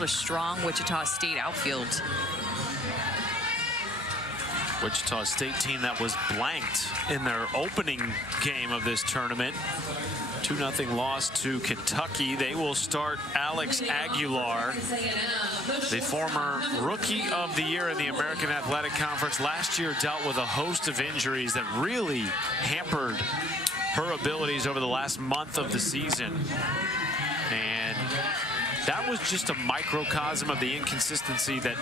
field, a strong Wichita State outfield. Wichita State team that was blanked in their opening game of this tournament. 2-0 loss to Kentucky. They will start Alex Aguilar, the former Rookie of the Year in the American Athletic Conference. Last year dealt with a host of injuries that really hampered her abilities over the last month of the season. And that was just a microcosm of the inconsistency that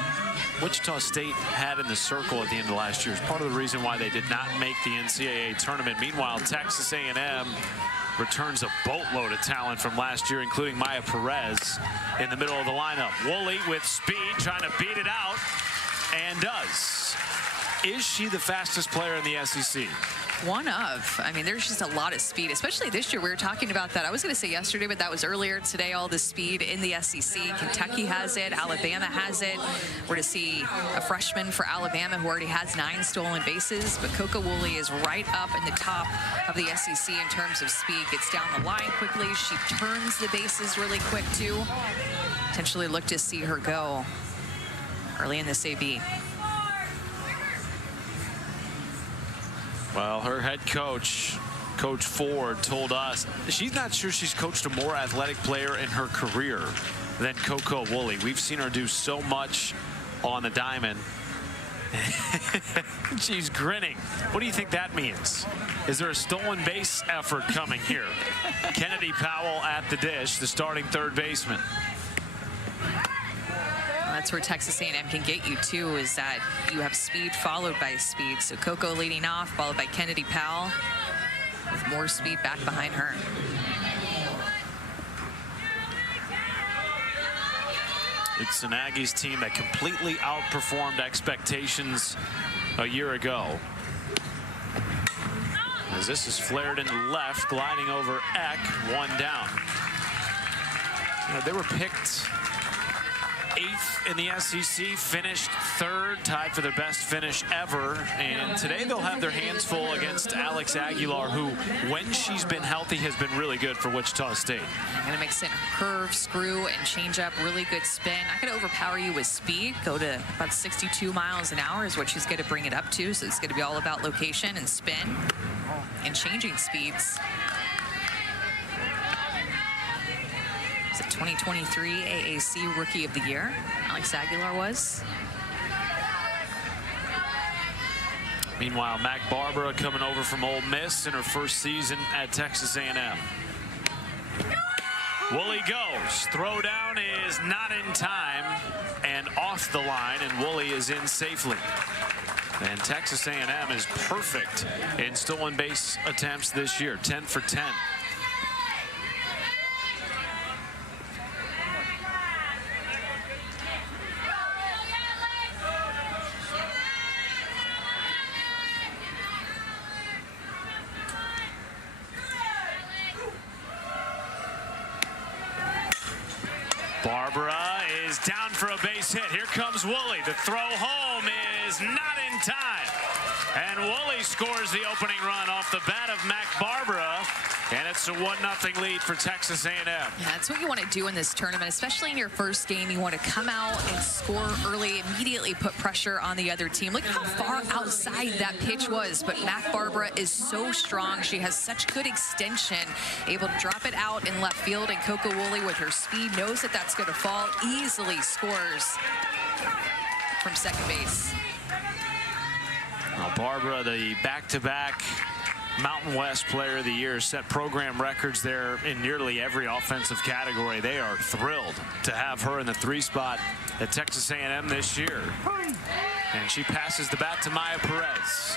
Wichita State had in the circle at the end of last year. It's part of the reason why they did not make the NCAA tournament. Meanwhile, Texas A&M returns a boatload of talent from last year, including Maya Perez in the middle of the lineup. Woolley with speed, trying to beat it out, and does. Is she the fastest player in the SEC? One of. I mean, there's just a lot of speed, especially this year. We were talking about that. I was going to say yesterday, but that was earlier today, all the speed in the SEC. Kentucky has it. Alabama has it. We're to see a freshman for Alabama who already has 9 stolen bases, but Coco Woolley is right up in the top of the SEC in terms of speed. Gets down the line quickly. She turns the bases really quick, too. Potentially look to see her go early in this AB. Well, her head coach, Coach Ford, told us she's not sure she's coached a more athletic player in her career than Coco Woolley. We've seen her do so much on the diamond. She's grinning. What do you think that means? Is there a stolen base effort coming here? Kennedy Powell at the dish, the starting third baseman. That's where Texas A&M can get you, too, is that you have speed followed by speed. So Coco leading off, followed by Kennedy Powell, with more speed back behind her. It's an Aggies team that completely outperformed expectations a year ago. As this is flared into left, gliding over Eck, 1 down. You know, they were picked 8th in the SEC, finished 3rd, tied for their best finish ever. And today they'll have their hands full against Alex Aguilar, who, when she's been healthy, has been really good for Wichita State. I'm going to mix in curve, screw, and change up. Really good spin. Not going to overpower you with speed. Go to about 62 miles an hour is what she's going to bring it up to. So it's going to be all about location and spin and changing speeds. 2023 AAC Rookie of the Year, Alex Aguilar was. Meanwhile, Mac Barbara coming over from Ole Miss in her first season at Texas A&M. Woolley goes. Throw down is not in time and off the line, and Woolley is in safely. And Texas A&M is perfect in stolen base attempts this year, 10 for 10. Barbara is down for a base hit. Here comes Woolley. The throw home is not in time. And Woolley scores the opening run off the bat of Mac Barbara. And it's a 1-0 lead for Texas A&M. Yeah, that's what you want to do in this tournament, especially in your first game. You want to come out and score early, immediately put pressure on the other team. Look at how far outside that pitch was, but Mac Barbara is so strong. She has such good extension, able to drop it out in left field, and Coco Woolley, with her speed, knows that that's going to fall, easily scores from second base. Well, Barbara, the back-to-back Mountain West Player of the Year, set program records there in nearly every offensive category. They are thrilled to have her in the 3 spot at Texas A&M this year. And she passes the bat to Maya Perez.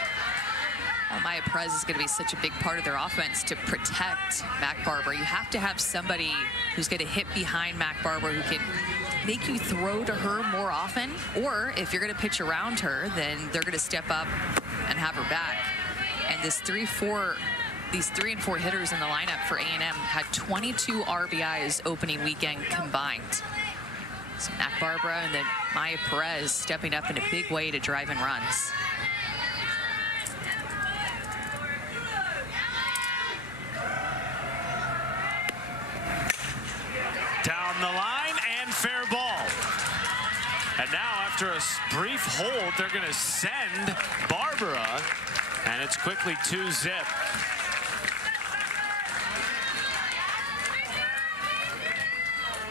Well, Maya Perez is going to be such a big part of their offense to protect Mac Barbara. You have to have somebody who's going to hit behind Mac Barbara who can make you throw to her more often. Or if you're going to pitch around her, then they're going to step up and have her back. And these 3 and 4 hitters in the lineup for A&M had 22 RBIs opening weekend combined. So Mac Barbara and then Maya Perez stepping up in a big way to drive in runs. Down the line and fair ball. And now after a brief hold, they're going to send Barbara, and it's quickly 2-zip.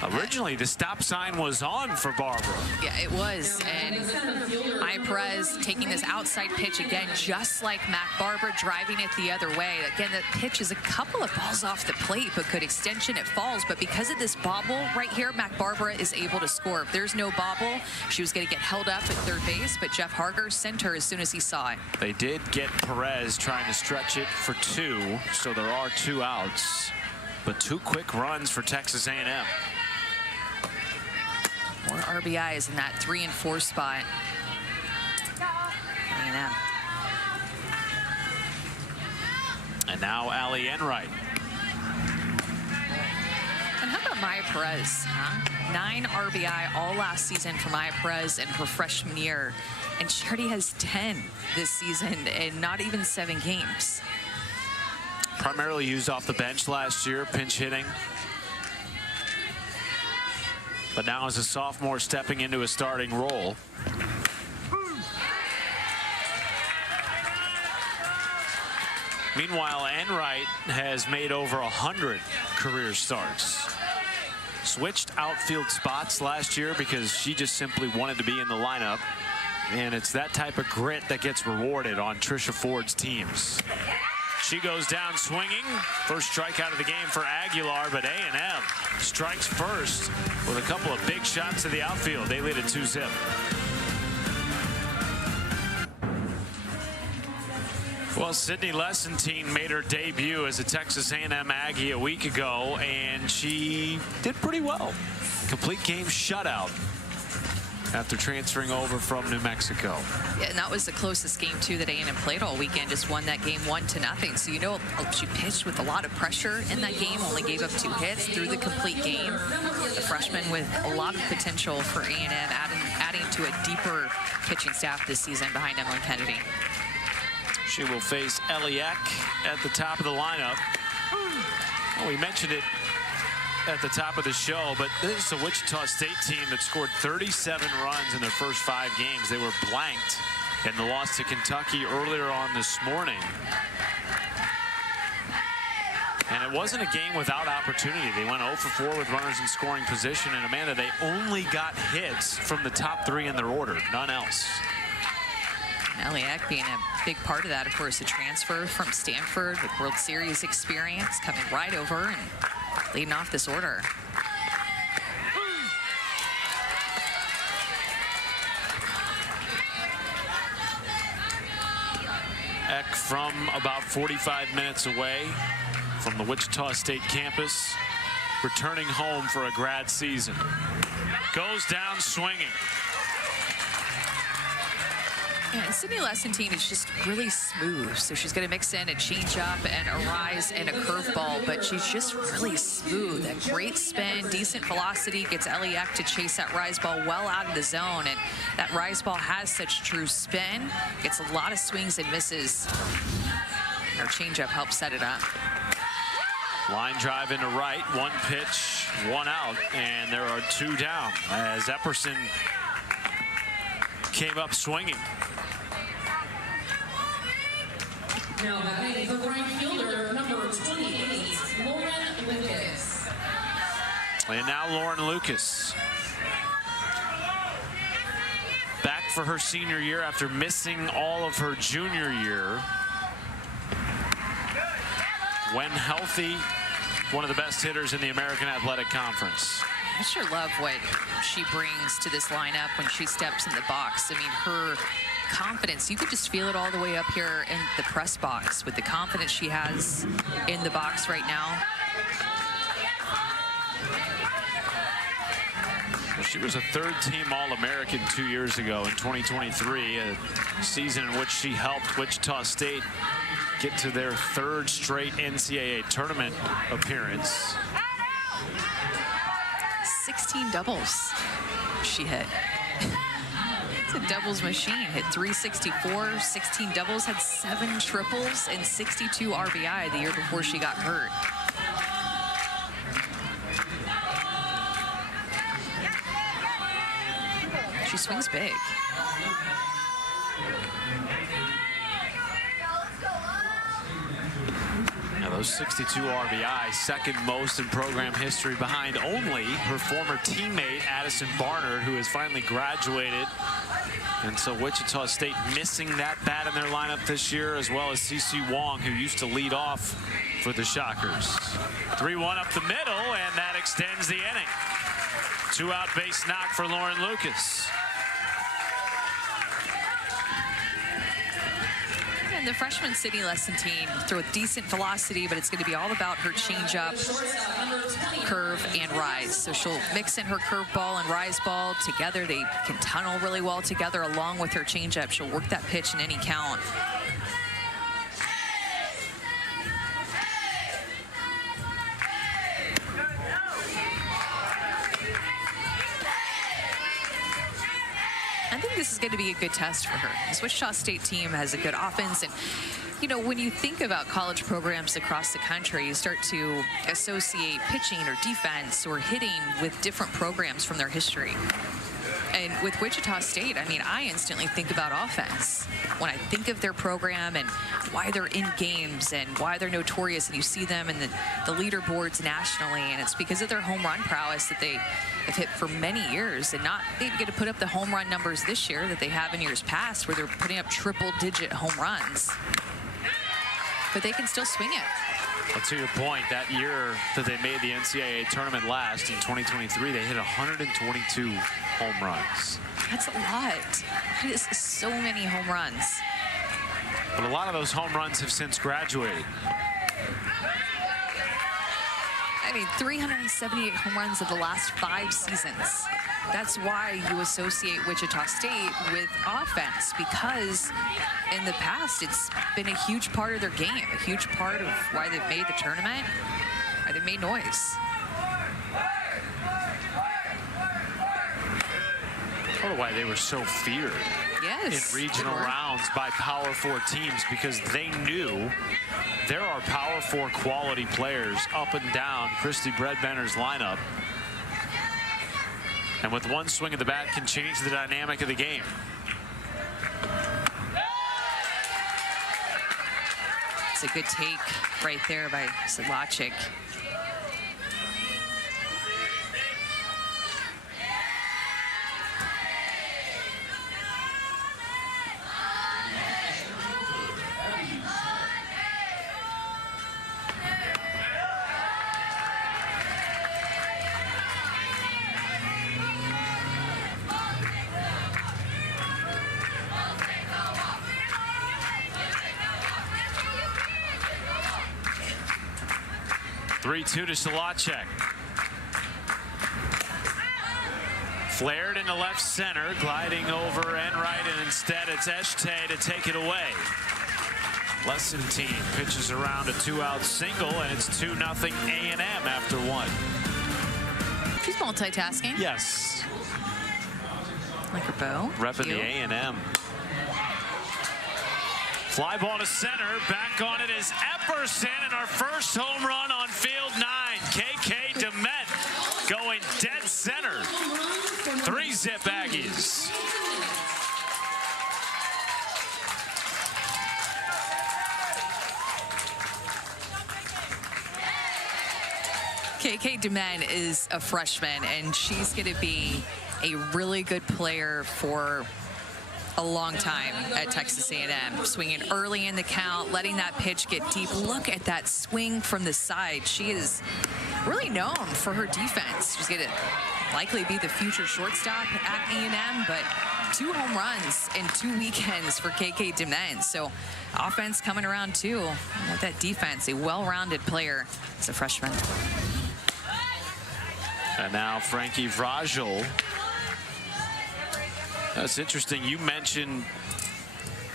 Originally, the stop sign was on for Barbara. Yeah, it was. And Maya Perez taking this outside pitch again, just like Mac Barber, driving it the other way. Again, the pitch is a couple of balls off the plate, but good extension, it falls. But because of this bobble right here, Mac Barbara is able to score. If there's no bobble, she was going to get held up at third base, but Jeff Harger sent her as soon as he saw it. They did get Perez trying to stretch it for 2, so there are 2 outs. But 2 quick runs for Texas A&M. More RBIs in that 3 and 4 spot. A&M. And now Allie Enright. And how about Maya Perez? Huh? 9 RBI all last season for Maya Perez in her freshman year. And she already has 10 this season in not even 7 games. Primarily used off the bench last year, pinch hitting. But now as a sophomore stepping into a starting role. Meanwhile, Enright has made over 100 career starts. Switched outfield spots last year because she just simply wanted to be in the lineup. And it's that type of grit that gets rewarded on Trisha Ford's teams. She goes down swinging. First strikeout of the game for Aguilar, but A&M strikes first with a couple of big shots to the outfield. They lead at 2-zip. Well, Sydney Lessentine made her debut as a Texas A&M Aggie a week ago, and she did pretty well. Complete game shutout after transferring over from New Mexico. Yeah, and that was the closest game, too, that A&M played all weekend. Just won that game 1-0. So, you know, she pitched with a lot of pressure in that game, only gave up 2 hits through the complete game. The freshman with a lot of potential for A&M, adding to a deeper pitching staff this season behind Emily Kennedy. She will face Ellie Eck at the top of the lineup. Well, we mentioned it at the top of the show, but this is a Wichita State team that scored 37 runs in their first 5 games. They were blanked in the loss to Kentucky earlier on this morning. And it wasn't a game without opportunity. They went 0 for 4 with runners in scoring position, and Amanda, they only got hits from the top 3 in their order, none else. Ellie Eck being a big part of that, of course, a transfer from Stanford with World Series experience, coming right over and leading off this order. Eck from about 45 minutes away from the Wichita State campus, returning home for a grad season. Goes down swinging. Yeah, and Sydney Lessentine is just really smooth. So she's going to mix in a changeup and a rise and a curveball, but she's just really smooth. A great spin, decent velocity, gets Ellie Eck to chase that rise ball well out of the zone. And that rise ball has such true spin, gets a lot of swings and misses. Her changeup helps set it up. Line drive into right, 1 pitch, 1 out, and there are 2 down as Epperson came up swinging. Now batting the right fielder, number 28, Lauren Lucas. And now Lauren Lucas. Back for her senior year after missing all of her junior year. When healthy, one of the best hitters in the American Athletic Conference. I sure love what she brings to this lineup when she steps in the box. I mean, her confidence, you could just feel it all the way up here in the press box with the confidence she has in the box right now. She was a 3rd-team All-American 2 years ago in 2023, a season in which she helped Wichita State get to their 3rd straight NCAA tournament appearance. 16 doubles she hit. It's a doubles machine. Hit 364, 16 doubles, had 7 triples, and 62 RBI the year before she got hurt. She swings big. Now those 62 RBI, second most in program history, behind only her former teammate Addison Barnard, who has finally graduated. And so Wichita State missing that bat in their lineup this year, as well as CeCe Wong, who used to lead off for the Shockers. 3-1 up the middle, and that extends the inning. 2-out base knock for Lauren Lucas. And the freshman city lesson team throw a decent velocity, but it's going to be all about her changeup, curve, and rise. So she'll mix in her curveball and rise ball together. They can tunnel really well together along with her changeup. She'll work that pitch in any count. I think this is going to be a good test for her. This Wichita State team has a good offense, and you know, when you think about college programs across the country, you start to associate pitching or defense or hitting with different programs from their history. And with Wichita State, I mean, I instantly think about offense when I think of their program and why they're in games and why they're notorious, and you see them in the leaderboards nationally, and it's because of their home run prowess that they have hit for many years, and not they get to put up the home run numbers this year that they have in years past, where they're putting up triple-digit home runs. But they can still swing it. Well, to your point, that year that they made the NCAA tournament last in 2023, they hit 122 home runs. That's a lot. That is so many home runs. But a lot of those home runs have since graduated. I mean, 378 home runs of the last 5 seasons. That's why you associate Wichita State with offense, because in the past it's been a huge part of their game, a huge part of why they've made the tournament, why they made noise. Part of why they were so feared in regional rounds by Power 4 teams, because they knew there are Power 4 quality players up and down Christy Bredbenner's lineup. And with one swing of the bat can change the dynamic of the game. It's a good take right there by Sedlacek. Two to Sedlacek. Flared into left center, gliding over and right, and instead it's Eshte to take it away. Lesson team pitches around a 2-out single, and it's 2-0 A&M after 1. She's multitasking. Yes. Like her bow. Repping the A&M. Fly ball to center. Back on it is Epperson, and our first home run on field 9. KK DeMent going dead center. 3-zip Aggies. KK DeMent is a freshman, and she's going to be a really good player for a long time at Texas A&M, swinging early in the count, letting that pitch get deep. Look at that swing from the side. She is really known for her defense. She's going to likely be the future shortstop at A&M, but 2 home runs in 2 weekends for KK DeMent. So offense coming around too. And with that defense, a well-rounded player as a freshman. And now Frankie Vrajel. That's interesting. You mentioned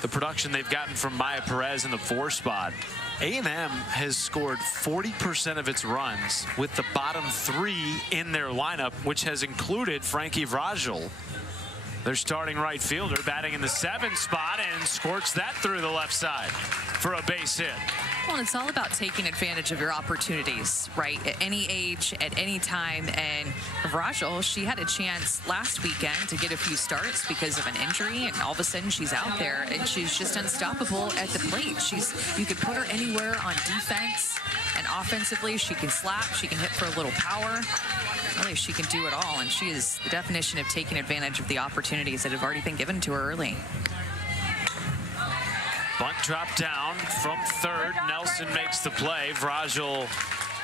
the production they've gotten from Maya Perez in the 4 spot. A&M has scored 40% of its runs with the bottom 3 in their lineup, which has included Frankie Vrajel. Their starting right fielder batting in the 7th spot and squirts that through the left side for a base hit. Well, it's all about taking advantage of your opportunities, right? At any age, at any time. And Rajal, she had a chance last weekend to get a few starts because of an injury, and all of a sudden she's out there and she's just unstoppable at the plate. You could put her anywhere on defense, and offensively she can slap, she can hit for a little power. Really, she can do it all, and she is the definition of taking advantage of the opportunities that have already been given to her early. Bunt drop down from third. Nelson makes the play. Vrajal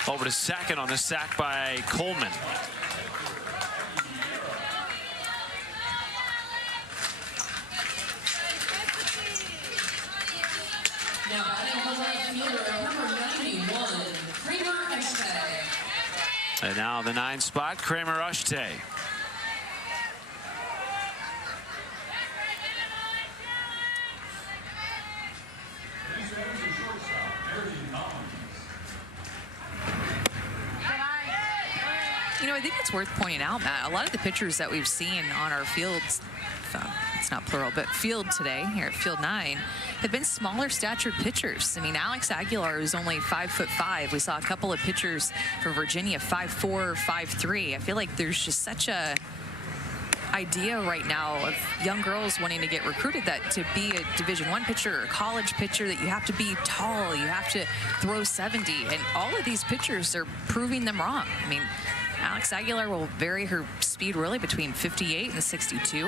over to second on the sack by Coleman. Now batting the left fielder, number 91, Kramer Ushte. And now the 9 spot, Kramer Ushte. You know, I think it's worth pointing out, Matt, a lot of the pitchers that we've seen on our fields, it's not plural, but field today, here at Field 9, have been smaller statured pitchers. I mean, Alex Aguilar is only 5'5". We saw a couple of pitchers for Virginia, 5'4", 5'3". I feel like there's just such a idea right now of young girls wanting to get recruited that to be a Division I pitcher or college pitcher that you have to be tall, you have to throw 70, and all of these pitchers are proving them wrong. I mean, Alex Aguilar will vary her speed really between 58 and 62.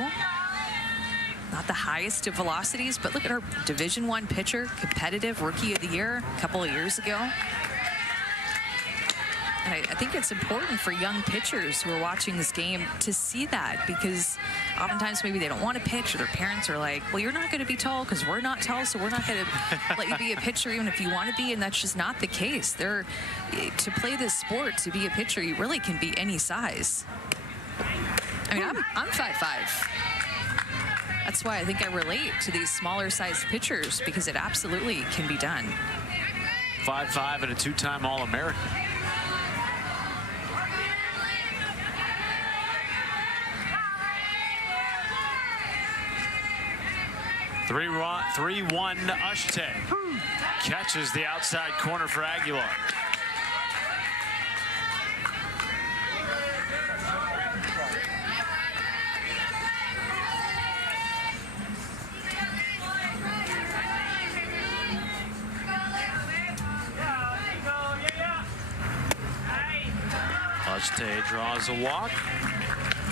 Not the highest of velocities, but look at her Division I pitcher, competitive Rookie of the Year a couple of years ago. And I think it's important for young pitchers who are watching this game to see that, because oftentimes maybe they don't want to pitch, or their parents are like, well, you're not going to be tall because we're not tall, so we're not going to let you be a pitcher even if you want to be. And that's just not the case. To play this sport, to be a pitcher, you really can be any size. I mean, I'm 5'5". That's why I think I relate to these smaller sized pitchers, because it absolutely can be done. 5'5" and a 2-time All-American. Three-one Ushte catches the outside corner for Aguilar. Ushte draws a walk.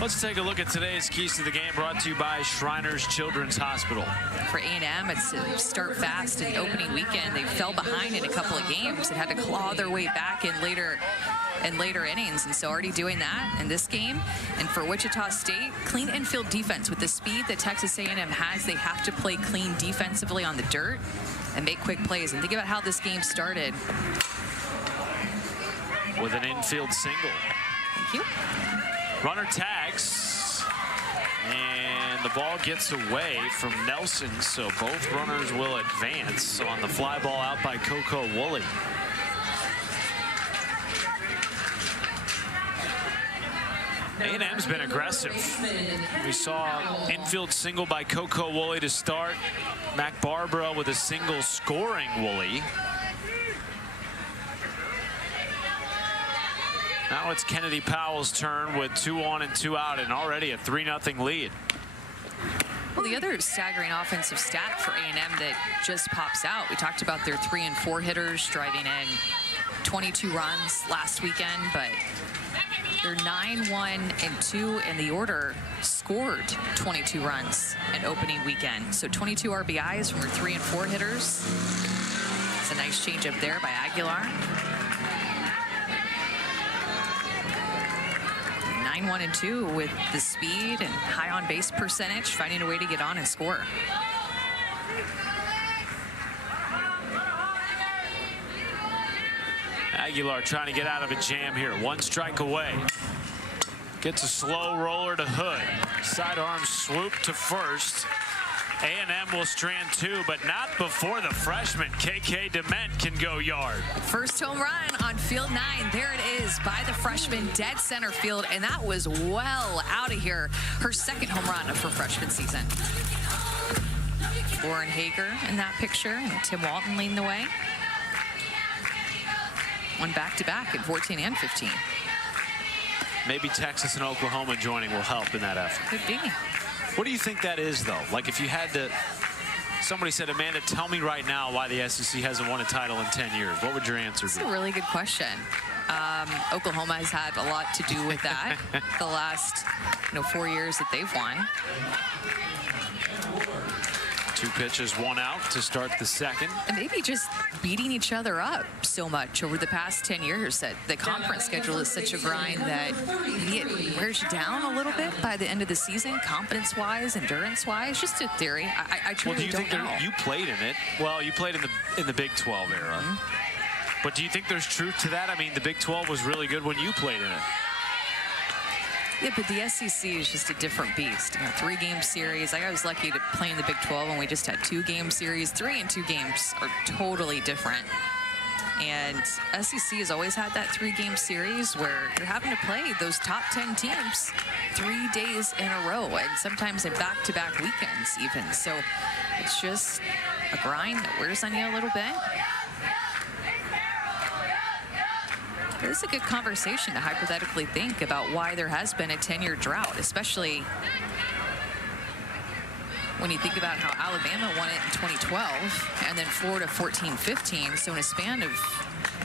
Let's take a look at today's Keys to the Game, brought to you by Shriners Children's Hospital. For A&M, it's a start fast in the opening weekend. They fell behind in a couple of games and had to claw their way back in later innings, and so already doing that in this game. And for Wichita State, clean infield defense. With the speed that Texas A&M has, they have to play clean defensively on the dirt and make quick plays. And think about how this game started. With an infield single. Thank you. Runner tags, and the ball gets away from Nelson, so both runners will advance on the fly ball out by Coco Woolley. A&M's been aggressive. We saw infield single by Coco Woolley to start. Mac Barbara with a single scoring Woolley. Now it's Kennedy Powell's turn with 2 on and 2 out, and already a 3-0 lead. Well, the other staggering offensive stat for A&M that just pops out, we talked about their 3 and 4 hitters driving in 22 runs last weekend, but their 9, 1, and 2 in the order scored 22 runs in opening weekend. So 22 RBIs from their 3 and 4 hitters. It's a nice change up there by Aguilar. 9, 1, and 2 with the speed and high on base percentage, finding a way to get on and score. Aguilar trying to get out of a jam here. 1 strike away. Gets a slow roller to Hood. Sidearm swoop to first. A&M will strand 2, but not before the freshman, KK Dement, can go yard. First home run on field 9. There it is by the freshman, dead center field, and that was well out of here. Her second home run of her freshman season. Lauren Hager in that picture, and Tim Walton leading the way. One back-to-back at 14 and 15. Maybe Texas and Oklahoma joining will help in that effort. Could be. What do you think that is, though? Like, if you had to, somebody said, Amanda, tell me right now why the SEC hasn't won a title in 10 years. What would your answer be? That's a really good question. Oklahoma has had a lot to do with that the last 4 years that they've won. 2 pitches, 1 out to start the second. And maybe just beating each other up so much over the past 10 years that the conference schedule is such a grind that maybe it wears you down a little bit by the end of the season, confidence-wise, endurance-wise. Just a theory. I truly don't know. You played in it. Well, you played in the Big 12 era. But do you think there's truth to that? I mean, the Big 12 was really good when you played in it. Yeah, but the SEC is just a different beast. 3-game series. I was lucky to play in the Big 12 when we just had 2-game series. 3 and 2 games are totally different. And SEC has always had that 3-game series where you're having to play those top 10 teams 3 days in a row, and sometimes in back-to-back weekends even. So it's just a grind that wears on you a little bit. This is a good conversation to hypothetically think about why there has been a 10-year drought, especially when you think about how Alabama won it in 2012 and then Florida 14-15. So in a span of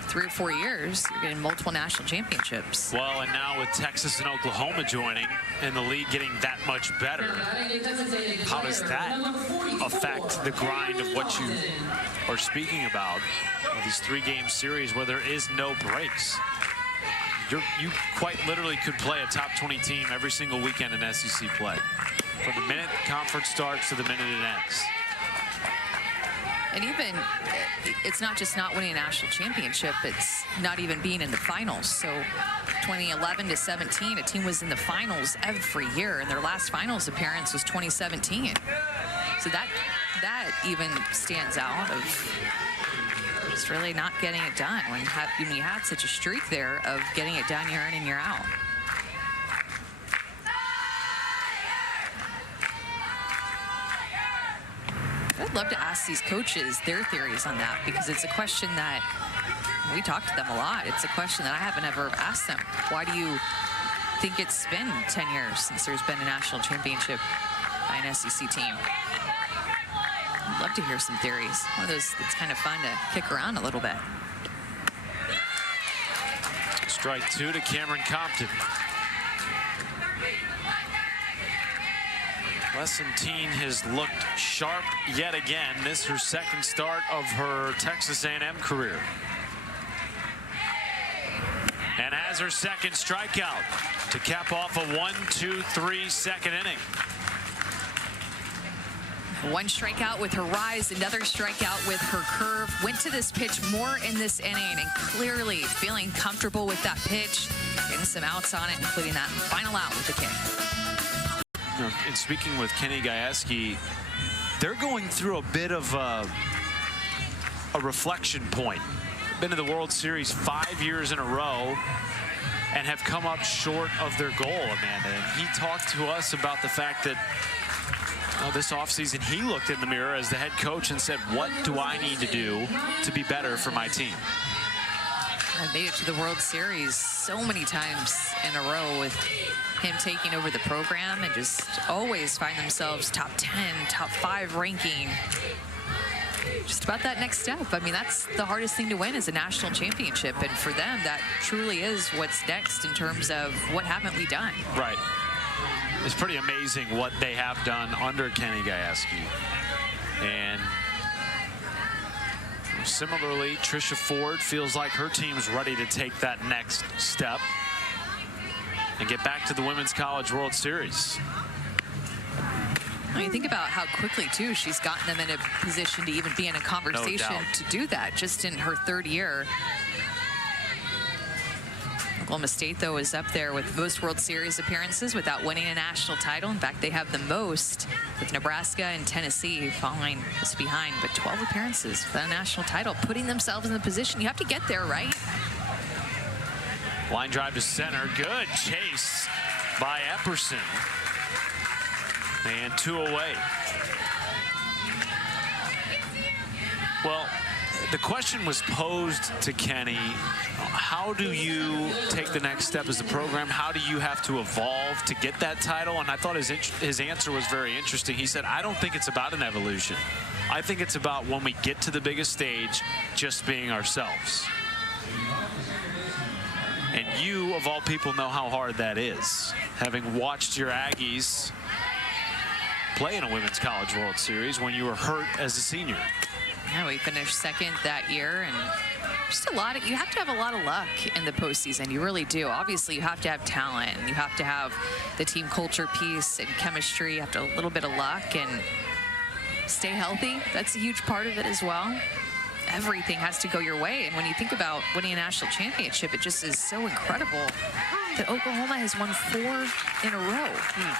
3 or 4 years, you're getting multiple national championships. Well, and now with Texas and Oklahoma joining and the league getting that much better, how does that affect the grind of what you are speaking about? These 3-game series where there is no breaks. You quite literally could play a top 20 team every single weekend in SEC play, from the minute the conference starts to the minute it ends. And even, it's not just not winning a national championship, it's not even being in the finals. So 2011 to 17, a team was in the finals every year, and their last finals appearance was 2017. So that even stands out of just really not getting it done when you had such a streak there of getting it done year in and year out. I'd love to ask these coaches their theories on that, because it's a question that we talk to them a lot. It's a question that I haven't ever asked them. Why do you think it's been 10 years since there's been a national championship by an SEC team? I'd love to hear some theories. One of those that's kind of fun to kick around a little bit. Strike 2 to Cameron Compton. Lessentine has looked sharp yet again. This is her second start of her Texas A&M career. And has her second strikeout to cap off a 1-2-3 second inning. 1 strikeout with her rise, another strikeout with her curve. Went to this pitch more in this inning and clearly feeling comfortable with that pitch. Getting some outs on it, including that final out with the kick. And speaking with Kenny Gajewski, they're going through a bit of a reflection point. Been to the World Series 5 years in a row and have come up short of their goal, Amanda. And he talked to us about the fact that this offseason he looked in the mirror as the head coach and said, what do I need to do to be better for my team? I made it to the World Series so many times in a row with him taking over the program, and just always find themselves top 10, top 5 ranking. Just about that next step. I mean, that's the hardest thing to win, is a national championship. And for them, that truly is what's next in terms of what haven't we done. Right. It's pretty amazing what they have done under Kenny Gajewski. And similarly, Trisha Ford feels like her team's ready to take that next step and get back to the Women's College World Series. I mean, think about how quickly, too, she's gotten them in a position to even be in a conversation to do that just in her 3rd year. Oklahoma State, though, is up there with most World Series appearances without winning a national title. In fact, they have the most, with Nebraska and Tennessee following us behind, but 12 appearances for a national title, putting themselves in the position. You have to get there, right? Line drive to center. Good chase by Epperson. And 2 away. Well, the question was posed to Kenny, how do you take the next step as a program? How do you have to evolve to get that title? And I thought his answer was very interesting. He said, I don't think it's about an evolution. I think it's about when we get to the biggest stage, just being ourselves. And you, of all people, know how hard that is. Having watched your Aggies play in a Women's College World Series when you were hurt as a senior. Yeah, we finished second that year, and just you have to have a lot of luck in the postseason. You really do. Obviously, you have to have talent. You have to have the team culture piece and chemistry. You have to have a little bit of luck and stay healthy. That's a huge part of it as well. Everything has to go your way. And when you think about winning a national championship, it just is so incredible that Oklahoma has won 4 in a row.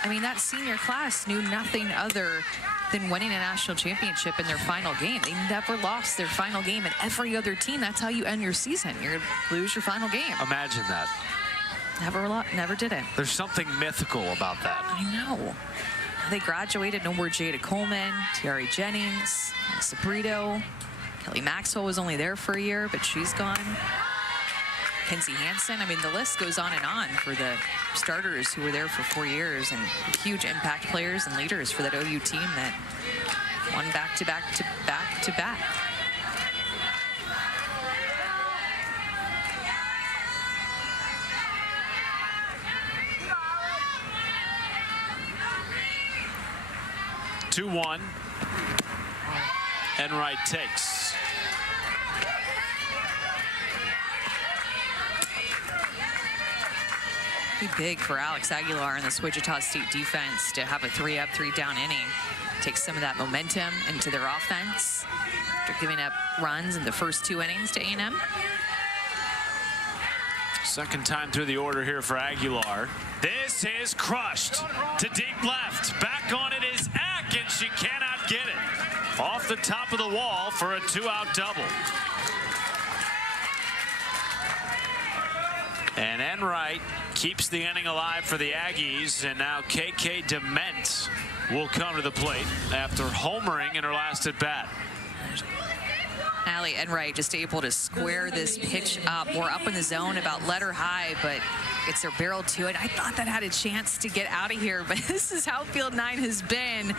I mean, that senior class knew nothing other than winning a national championship in their final game. They never lost their final game. And every other team, that's how you end your season. You lose your final game. Imagine that. Never did it. There's something mythical about that. I know. They graduated. No more Jada Coleman, Tiare Jennings, Sabrito. Kelly Maxwell was only there for a year, but she's gone. Kenzie Hansen. I mean, the list goes on and on for the starters who were there for 4 years and huge impact players and leaders for that OU team that won back-to-back to back-to-back. (2-1). Enright takes. Be big for Alex Aguilar in this Wichita State defense to have a 3-up, 3-down inning. Take some of that momentum into their offense after giving up runs in the first 2 innings to A&M. Second time through the order here for Aguilar. This is crushed to deep left. Back on it is Ack, and she cannot get it. Off the top of the wall for a 2-out double. And Enright keeps the inning alive for the Aggies, and now KK Dement will come to the plate after homering in her last at bat. Allie Enright just able to square this pitch up. We're up in the zone about letter high, but it's their barrel to it. I thought that had a chance to get out of here, but this is how Field 9 has been.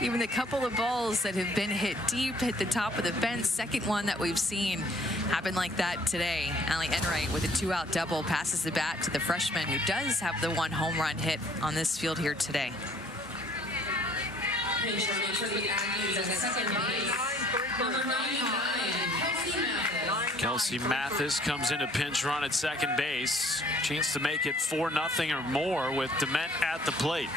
Even the couple of balls that have been hit deep, hit the top of the fence. Second one that we've seen happen like that today. Allie Enright with a 2-out double passes the bat to the freshman who does have the 1 home run hit on this field here today. Pinch running for the Aggies at second base. Number 99, Kelsey Mathis comes in a pinch run at second base. Chance to make it 4-0 or more with Dement at the plate.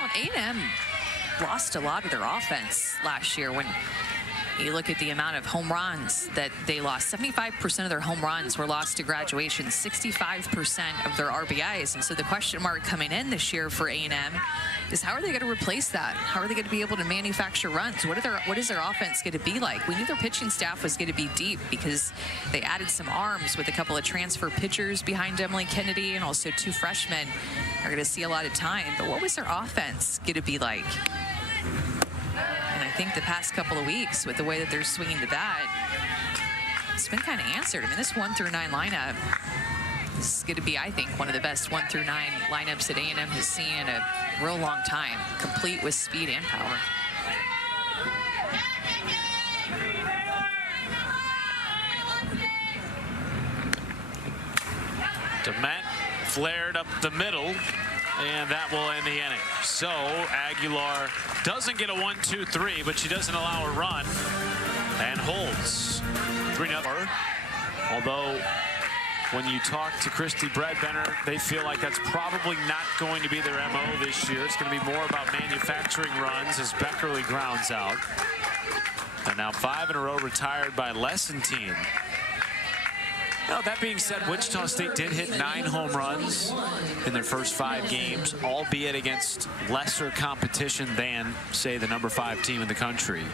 Well, A&M lost a lot of their offense last year. When you look at the amount of home runs that they lost, 75% of their home runs were lost to graduation, 65% of their RBIs. And so the question mark coming in this year for A&M is how are they going to replace that? How are they going to be able to manufacture runs? What is their offense going to be like? We knew their pitching staff was going to be deep because they added some arms with a couple of transfer pitchers behind Emily Kennedy, and also 2 freshmen are going to see a lot of time. But what was their offense going to be like? I think the past couple of weeks, with the way that they're swinging the bat, it's been kind of answered. I mean, this 1 through 9 lineup is going to be, I think, one of the best 1 through 9 lineups that A&M has seen in a real long time, complete with speed and power. Dement flared up the middle, and that will end the inning. So Aguilar doesn't get a 1-2-3, but she doesn't allow a run and holds 3-0. Although when you talk to Christy Bredbender, they feel like that's probably not going to be their MO this year. It's going to be more about manufacturing runs as Beckerly grounds out. And now 5 in a row retired by Lessentine. Now, that being said, Wichita State did hit 9 home runs in their first 5 games, albeit against lesser competition than, say, the #5 team in the country.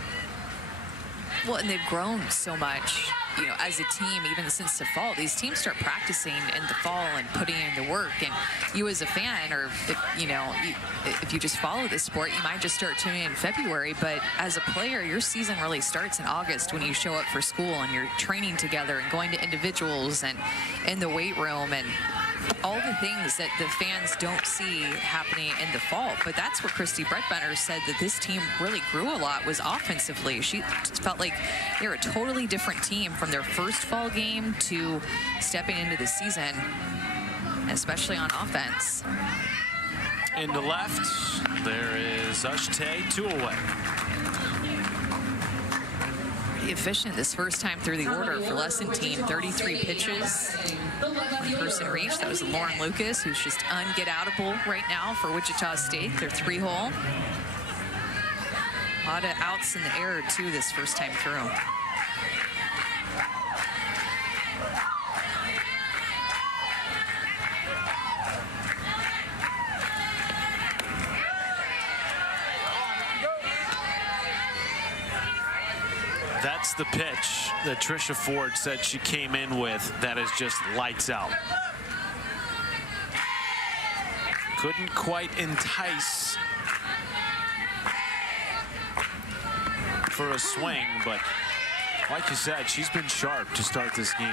Well, and they've grown so much, you know, as a team, even since the fall. These teams start practicing in the fall and putting in the work. And you as a fan, or if you just follow this sport, you might just start tuning in February. But as a player, your season really starts in August when you show up for school and you're training together and going to individuals and in the weight room and all the things that the fans don't see happening in the fall. But that's what Christy Bredbender said, that this team really grew a lot, was offensively. She just felt like they were a totally different team from their first fall game to stepping into the season, especially on offense. Into left, there is Ushte, 2 away. Efficient this first time through the order for Lessentine. 33 pitches, 1 person reached. That was Lauren Lucas, who's just unget-outable right now for Wichita State. They're 3-hole. A lot of outs in the air too this first time through. That's the pitch that Trisha Ford said she came in with that is just lights out. Couldn't quite entice for a swing, but like you said, she's been sharp to start this game.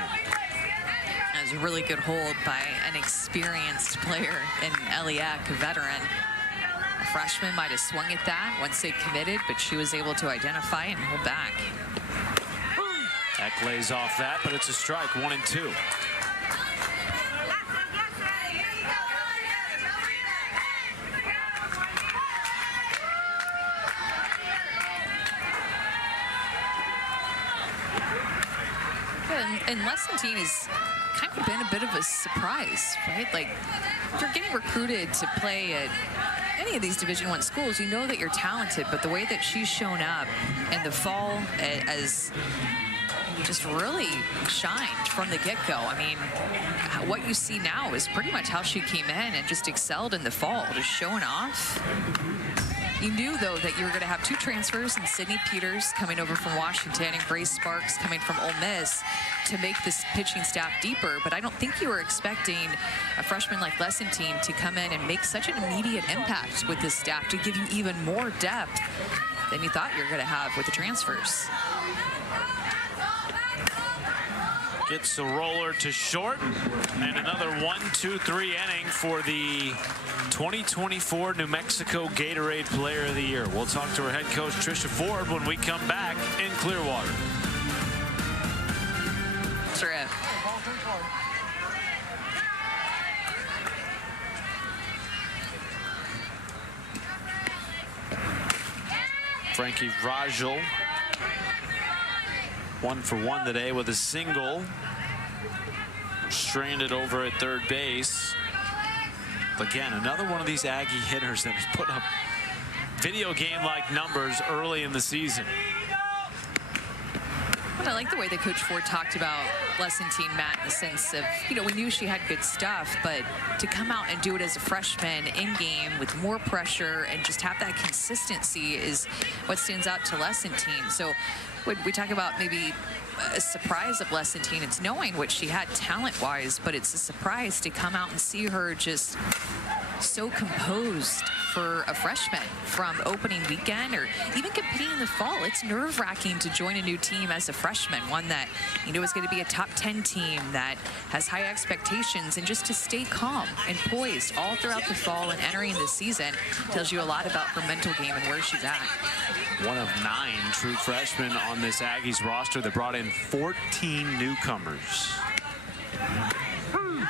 That was a really good hold by an experienced player in Eliak, a veteran. A freshman might have swung at that once they committed, but she was able to identify it and hold back. Eck lays off that, but it's a strike, 1-2. And Lessentine has kind of been a bit of a surprise, right? Like, if you're getting recruited to play at any of these Division I schools, you know that you're talented, but the way that she's shown up in the fall as just really shined from the get-go. I mean, what you see now is pretty much how she came in and just excelled in the fall, just showing off. You knew, though, that you were going to have 2 transfers, and Sydney Peters coming over from Washington and Grace Sparks coming from Ole Miss to make this pitching staff deeper. But I don't think you were expecting a freshman like Lessentine to come in and make such an immediate impact with this staff, to give you even more depth than you thought you were going to have with the transfers. Gets the roller to short, and another 1-2-3 inning for the 2024 New Mexico Gatorade Player of the Year. We'll talk to our head coach, Trisha Ford, when we come back in Clearwater. Trip. Frankie Rajal, 1 for 1 today with a single. Stranded over at third base. Again, another one of these Aggie hitters that has put up video game-like numbers early in the season. But I like the way that Coach Ford talked about Lessentine, Matt, in the sense of, you know, we knew she had good stuff, but to come out and do it as a freshman in-game with more pressure and just have that consistency is what stands out to Lessentine. So when we talk about maybe a surprise of Lessentine, it's knowing what she had talent-wise, but it's a surprise to come out and see her just so composed for a freshman from opening weekend or even competing in the fall. It's nerve-wracking to join a new team as a freshman, one that you know is going to be a top 10 team that has high expectations, and just to stay calm and poised all throughout the fall and entering the season tells you a lot about her mental game and where she's at. One of 9 true freshmen on this Aggies roster that brought in 14 newcomers.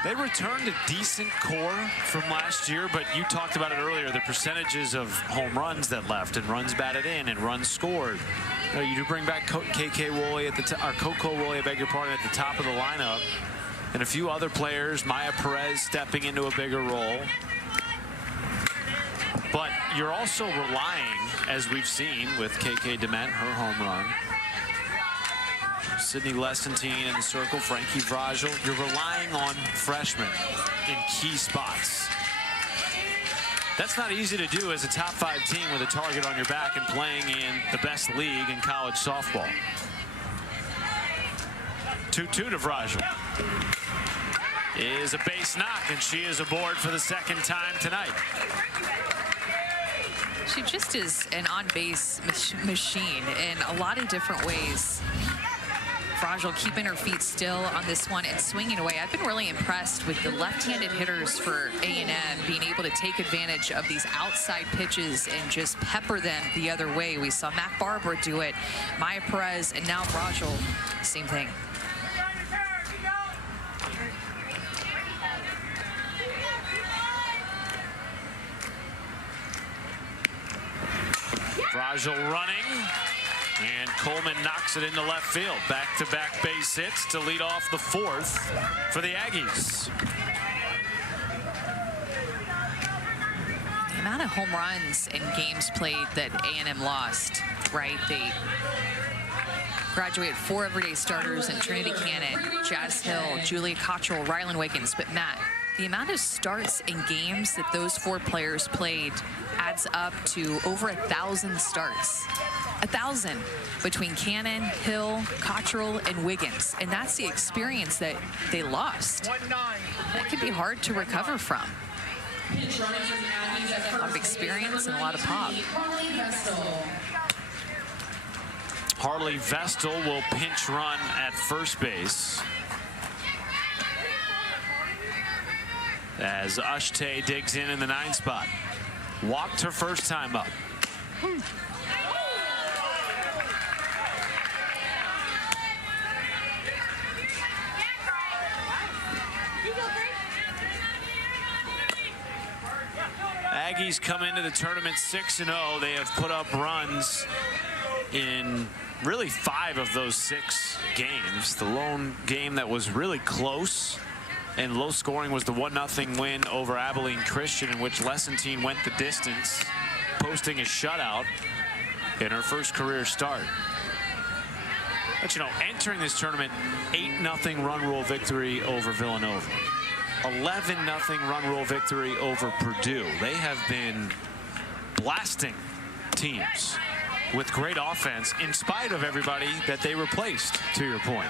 They returned a decent core from last year, but you talked about it earlier, the percentages of home runs that left and runs batted in and runs scored. You do bring back KK Woolley at the top, or Coco Woolley, I beg your pardon, at the top of the lineup. and a few other players, Maya Perez stepping into a bigger role. But you're also relying, as we've seen with KK Dement, her home run, Sydney Lessentine in the circle, Frankie Vrajel. You're relying on freshmen in key spots. That's not easy to do as a top 5 team with a target on your back and playing in the best league in college softball. 2-2 to Vrajel. Is a base knock, and she is aboard for the second time tonight. She just is an on-base machine in a lot of different ways. Vrajel keeping her feet still on this one and swinging away. I've been really impressed with the left-handed hitters for A&M being able to take advantage of these outside pitches and just pepper them the other way. We saw Mac Barber do it, Maya Perez, and now Vrajel, same thing. Vrajel running, and Coleman knocks it into left field. Back-to-back base hits to lead off the 4th for the Aggies. The amount of home runs in games played that A&M lost, right? They graduated 4 everyday starters in Trinity Cannon, Jazz Hill, Julia Cottrell, Rylan Wiggins. But Matt, the amount of starts in games that those 4 players played adds up to over 1,000 starts. 1,000 between Cannon, Hill, Cottrell, and Wiggins. And that's the experience that they lost. That can be hard to recover from. A lot of experience and a lot of pop. Harley Vestal will pinch run at first base as Ushte digs in the 9 spot. Walked her first time up. Aggies come into the tournament 6-0. They have put up runs in really 5 of those 6 games. The lone game that was really close and low scoring was the 1-0 win over Abilene Christian, in which Lessentine went the distance, posting a shutout in her first career start. But you know, entering this tournament, 8-0 run rule victory over Villanova. 11-0 run rule victory over Purdue. They have been blasting teams with great offense in spite of everybody that they replaced, to your point.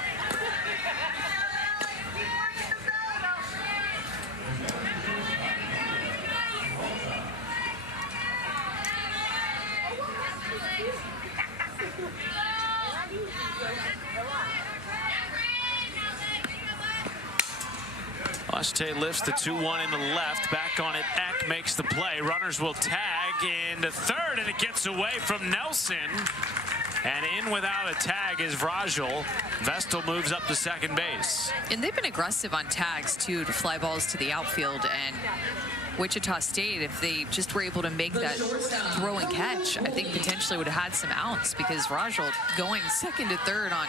Ushte lifts the 2-1 in the left. Back on it, Eck makes the play. Runners will tag into third, and it gets away from Nelson. And in without a tag is Vrajel. Vestal moves up to second base. And they've been aggressive on tags, too, to fly balls to the outfield. And Wichita State, if they just were able to make that throw and catch, I think potentially would have had some outs, because Vrajel going second to third on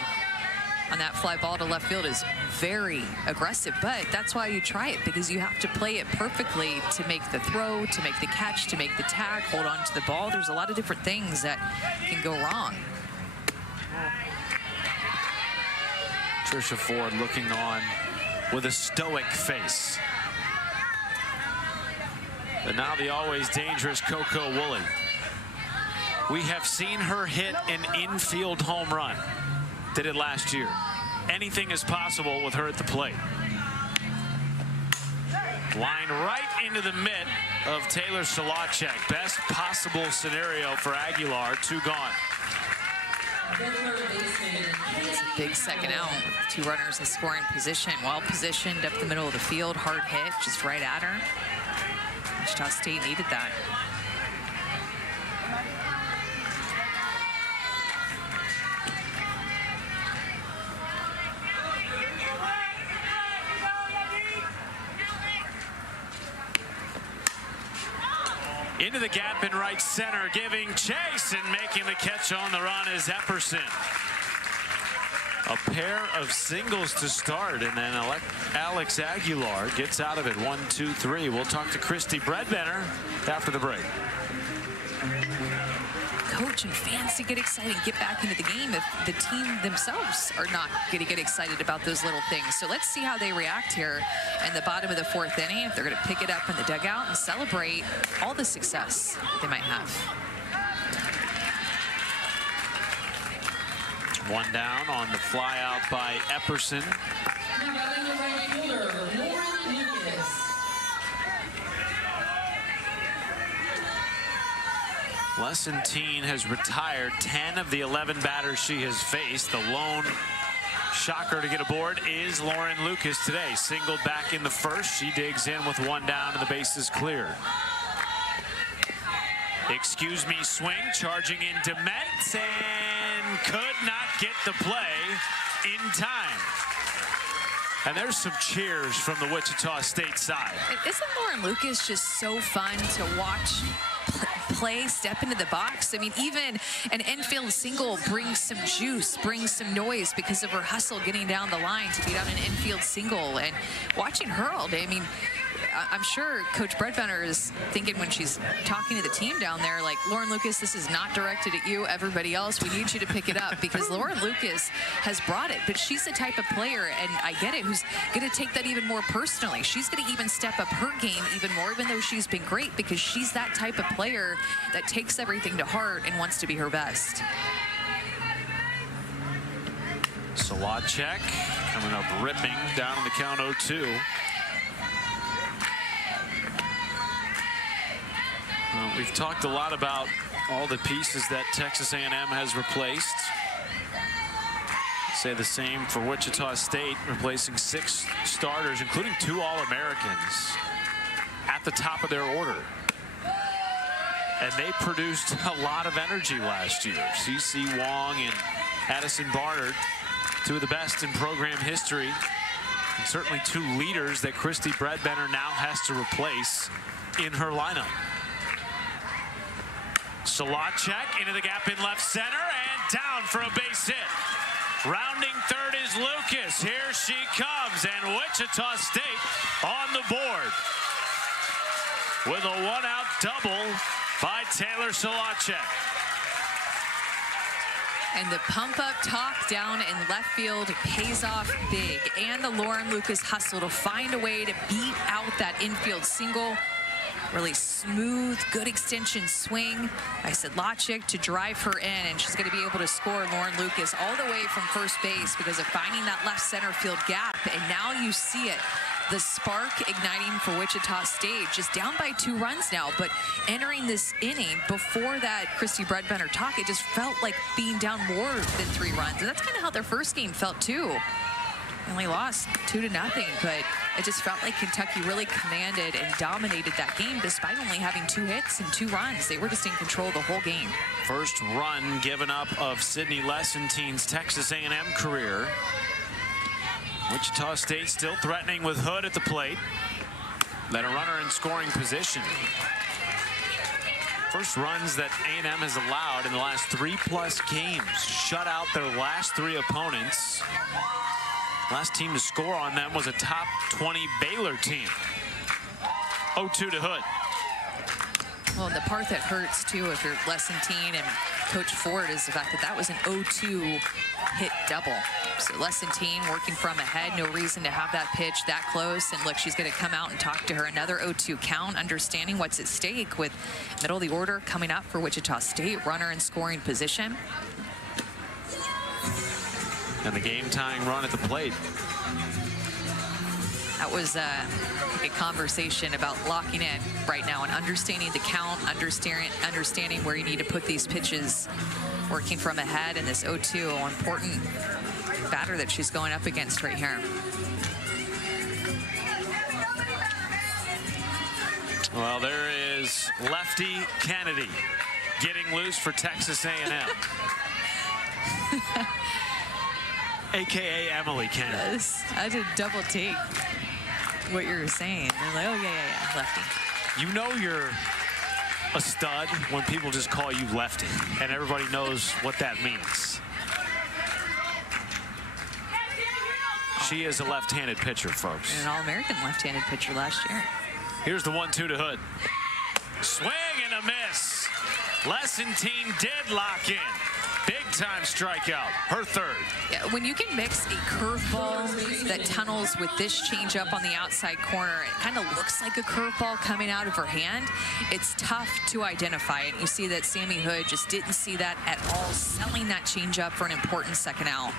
that fly ball to left field is very aggressive. But that's why you try it, because you have to play it perfectly to make the throw, to make the catch, to make the tag, hold on to the ball. There's a lot of different things that can go wrong. Trisha Ford looking on with a stoic face. And now the always dangerous Coco Woolley. We have seen her hit an infield home run. Did it last year. Anything is possible with her at the plate. Line right into the mitt of Taylor Solacek. Best possible scenario for Aguilar. 2 gone. It's a big second out. 2 runners in scoring position. Well positioned up the middle of the field. Hard hit, just right at her. Wichita State needed that. Into the gap in right center, giving chase, and making the catch on the run is Epperson. A pair of singles to start, and then Alex Aguilar gets out of it. 1, 2, 3. We'll talk to Christy Breadbenner after the break. Coach and fans to get excited, get back into the game if the team themselves are not going to get excited about those little things. So let's see how they react here in the bottom of the 4th inning, if they're going to pick it up in the dugout and celebrate all the success they might have. One down on the fly out by Epperson. Lessentine has retired 10 of the 11 batters she has faced. The lone shocker to get aboard is Lauren Lucas today. Singled back in the first. She digs in with one down and the base is clear. Excuse me, swing, charging in Dement, and could not get the play in time. And there's some cheers from the Wichita State side. Isn't Lauren Lucas just so fun to watch play, step into the box? I mean, even an infield single brings some juice, brings some noise because of her hustle getting down the line to beat out an infield single. And watching her all day, I mean, I'm sure Coach Breadbenner is thinking when she's talking to the team down there, like, Lauren Lucas, this is not directed at you. Everybody else, we need you to pick it up, because Lauren Lucas has brought it. But she's the type of player, and I get it, who's going to take that even more personally. She's going to even step up her game even more, even though she's been great, because she's that type of player that takes everything to heart and wants to be her best. Solacek coming up ripping down on the count 0-2. We've talked a lot about all the pieces that Texas A&M has replaced. Say the same for Wichita State, replacing 6 starters, including 2 All-Americans at the top of their order. And they produced a lot of energy last year. CeCe Wong and Addison Barnard, 2 of the best in program history, and certainly 2 leaders that Christy Breadbenner now has to replace in her lineup. Solacek into the gap in left center and down for a base hit. Rounding third is Lucas. Here she comes, and Wichita State on the board with a 1-out double by Taylor Solacek. And the pump-up talk down in left field pays off big. And the Lauren Lucas hustle to find a way to beat out that infield single. Really smooth, good extension swing by Solacek to drive her in, and she's going to be able to score Lauren Lucas all the way from first base because of finding that left center field gap. And now you see it, the spark igniting for Wichita State, just down by 2 runs now, but entering this inning before that Christy Breadbenner talk, it just felt like being down more than 3 runs. And that's kind of how their first game felt too. They only lost 2-0, but it just felt like Kentucky really commanded and dominated that game despite only having 2 hits and 2 runs. They were just in control the whole game. First run given up of Sydney Lessentine's Texas A&M career. Wichita State still threatening with Hood at the plate. Then a runner in scoring position. First runs that A&M has allowed in the last 3+ games. Shut out their last 3 opponents. Last team to score on them was a top 20 Baylor team. 0-2 to Hood. Well, and the part that hurts, too, if you're Lessentine and Coach Ford, is the fact that that was an 0-2 hit double. So Lessentine working from ahead, no reason to have that pitch that close. And look, she's going to come out and talk to her. Another 0-2 count, understanding what's at stake with middle of the order coming up for Wichita State. Runner in scoring position. And the game-tying run at the plate. That was a conversation about locking in right now and understanding the count, understanding where you need to put these pitches, working from ahead in this 0-2, an important batter that she's going up against right here. Well, there is Lefty Kennedy getting loose for Texas A&M. AKA Emily Kennedy. I did double take what you were saying. They're like, oh, yeah, Lefty. You know you're a stud when people just call you Lefty, and everybody knows what that means. She is a left-handed pitcher, folks. And an All-American left-handed pitcher last year. Here's the 1-2 to Hood. Swing and a miss. Lessentine did lock in. Big-time strikeout, her third. Yeah, when you can mix a curveball that tunnels with this changeup on the outside corner, it kind of looks like a curveball coming out of her hand. It's tough to identify it. You see that Sammy Hood just didn't see that at all, selling that changeup for an important second out.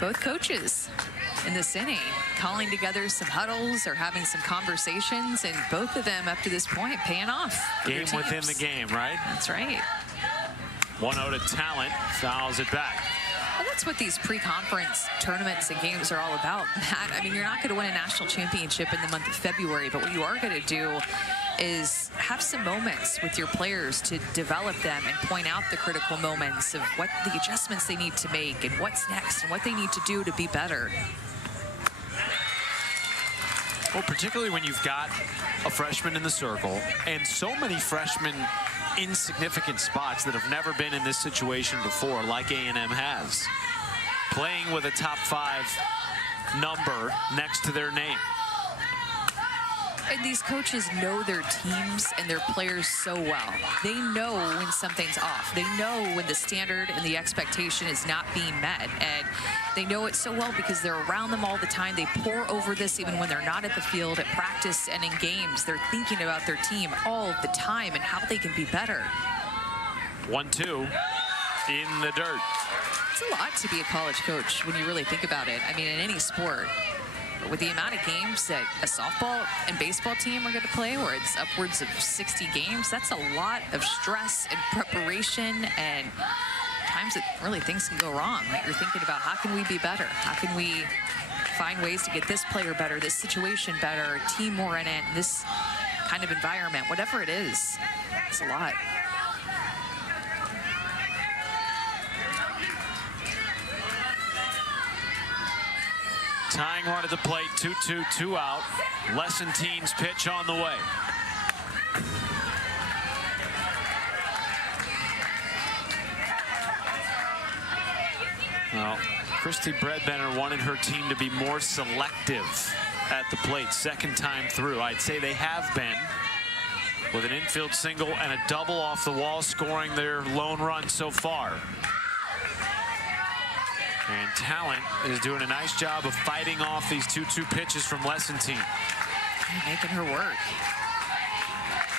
Both coaches in this inning calling together some huddles or having some conversations, and both of them up to this point paying off. Game within the game, right? That's right. 1-0 to Talent, fouls it back. Well, that's what these pre-conference tournaments and games are all about, Matt. I mean, you're not going to win a national championship in the month of February, but what you are going to do is have some moments with your players to develop them and point out the critical moments of what the adjustments they need to make and what's next and what they need to do to be better. Well, particularly when you've got a freshman in the circle and so many freshmen in significant spots that have never been in this situation before, like A&M has, playing with a top 5 number next to their name. And these coaches know their teams and their players so well. They know when something's off. They know when the standard and the expectation is not being met. And they know it so well because they're around them all the time. They pour over this even when they're not at the field, at practice and in games. They're thinking about their team all the time and how they can be better. 1-2 in the dirt. It's a lot to be a college coach when you really think about it. I mean, in any sport. With the amount of games that a softball and baseball team are going to play, where it's upwards of 60 games, that's a lot of stress and preparation, and times that really things can go wrong. Like, you're thinking about, how can we be better? How can we find ways to get this player better, this situation better, team more in it, this kind of environment, whatever it is. It's a lot. Tying run at the plate, 2-2, 2 out. Lessentine's pitch on the way. Well, Christy Bredbender wanted her team to be more selective at the plate. Second time through. I'd say they have been, with an infield single and a double off the wall, scoring their lone run so far. And Talent is doing a nice job of fighting off these 2-2 pitches from Lessentine. Making her work.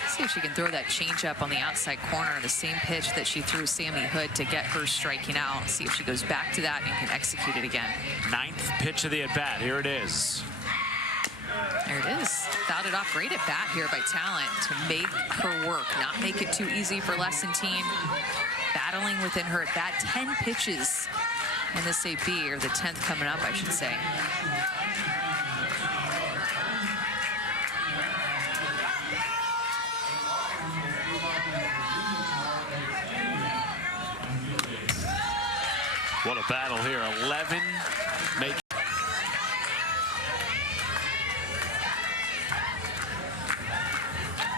See if she can throw that changeup on the outside corner, the same pitch that she threw Sammy Hood to get her striking out. See if she goes back to that and can execute it again. 9th pitch of the at-bat. Here it is. There it is. Fouled it off. Great at bat here by Talent to make her work, not make it too easy for Lessentine. Battling within her at bat. 10 pitches in this AB, or the 10th coming up, I should say. What a battle here. 11 make.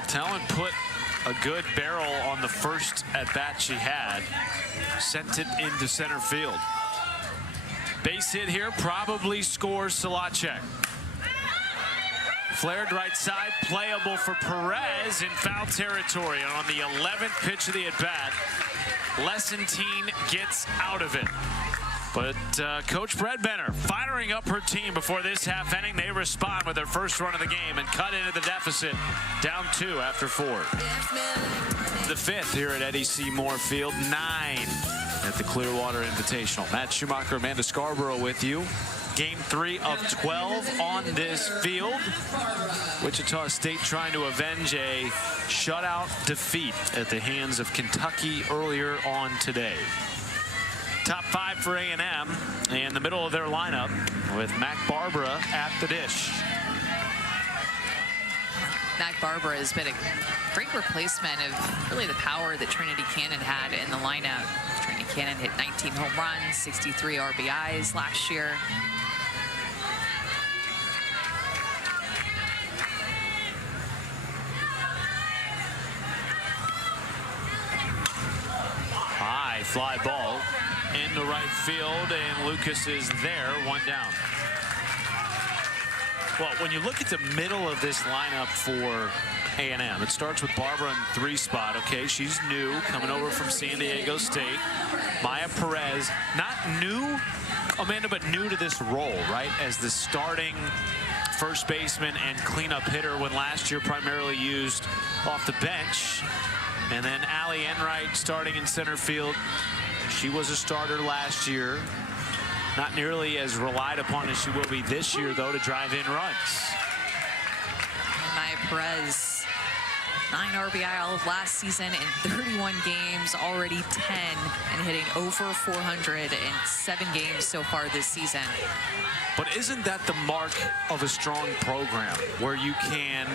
Talent put a good barrel on the first at bat she had. Sent it into center field. Base hit here, probably scores Solacek. Flared right side, playable for Perez in foul territory. And on the 11th pitch of the at-bat, Lessentine gets out of it. But Coach Bredbender firing up her team before this half inning. They respond with their first run of the game and cut into the deficit, down 2 after 4. The 5th here at Eddie C. Moore Field, 9 at the Clearwater Invitational. Matt Schumacher, Amanda Scarborough with you. Game 3 of 12 on this field. Wichita State trying to avenge a shutout defeat at the hands of Kentucky earlier on today. Top 5 for A&M in the middle of their lineup with Mac Barbara at the dish. Mac Barbara has been a great replacement of really the power that Trinity Cannon had in the lineup. Trinity Cannon hit 19 home runs, 63 RBIs last year. Fly ball into right field, and Lucas is there, one down. Well, when you look at the middle of this lineup for A&M, it starts with Barbara in 3 spot. Okay, she's new, coming over from San Diego State. Maya Perez, not new, Amanda, but new to this role, right? As the starting first baseman and cleanup hitter, when last year primarily used off the bench. And then Allie Enright starting in center field. She was a starter last year. Not nearly as relied upon as she will be this year, though, to drive in runs. Maya Perez, 9 RBI all of last season in 31 games, already 10, and hitting over 400 in 7 games so far this season. But isn't that the mark of a strong program, where you can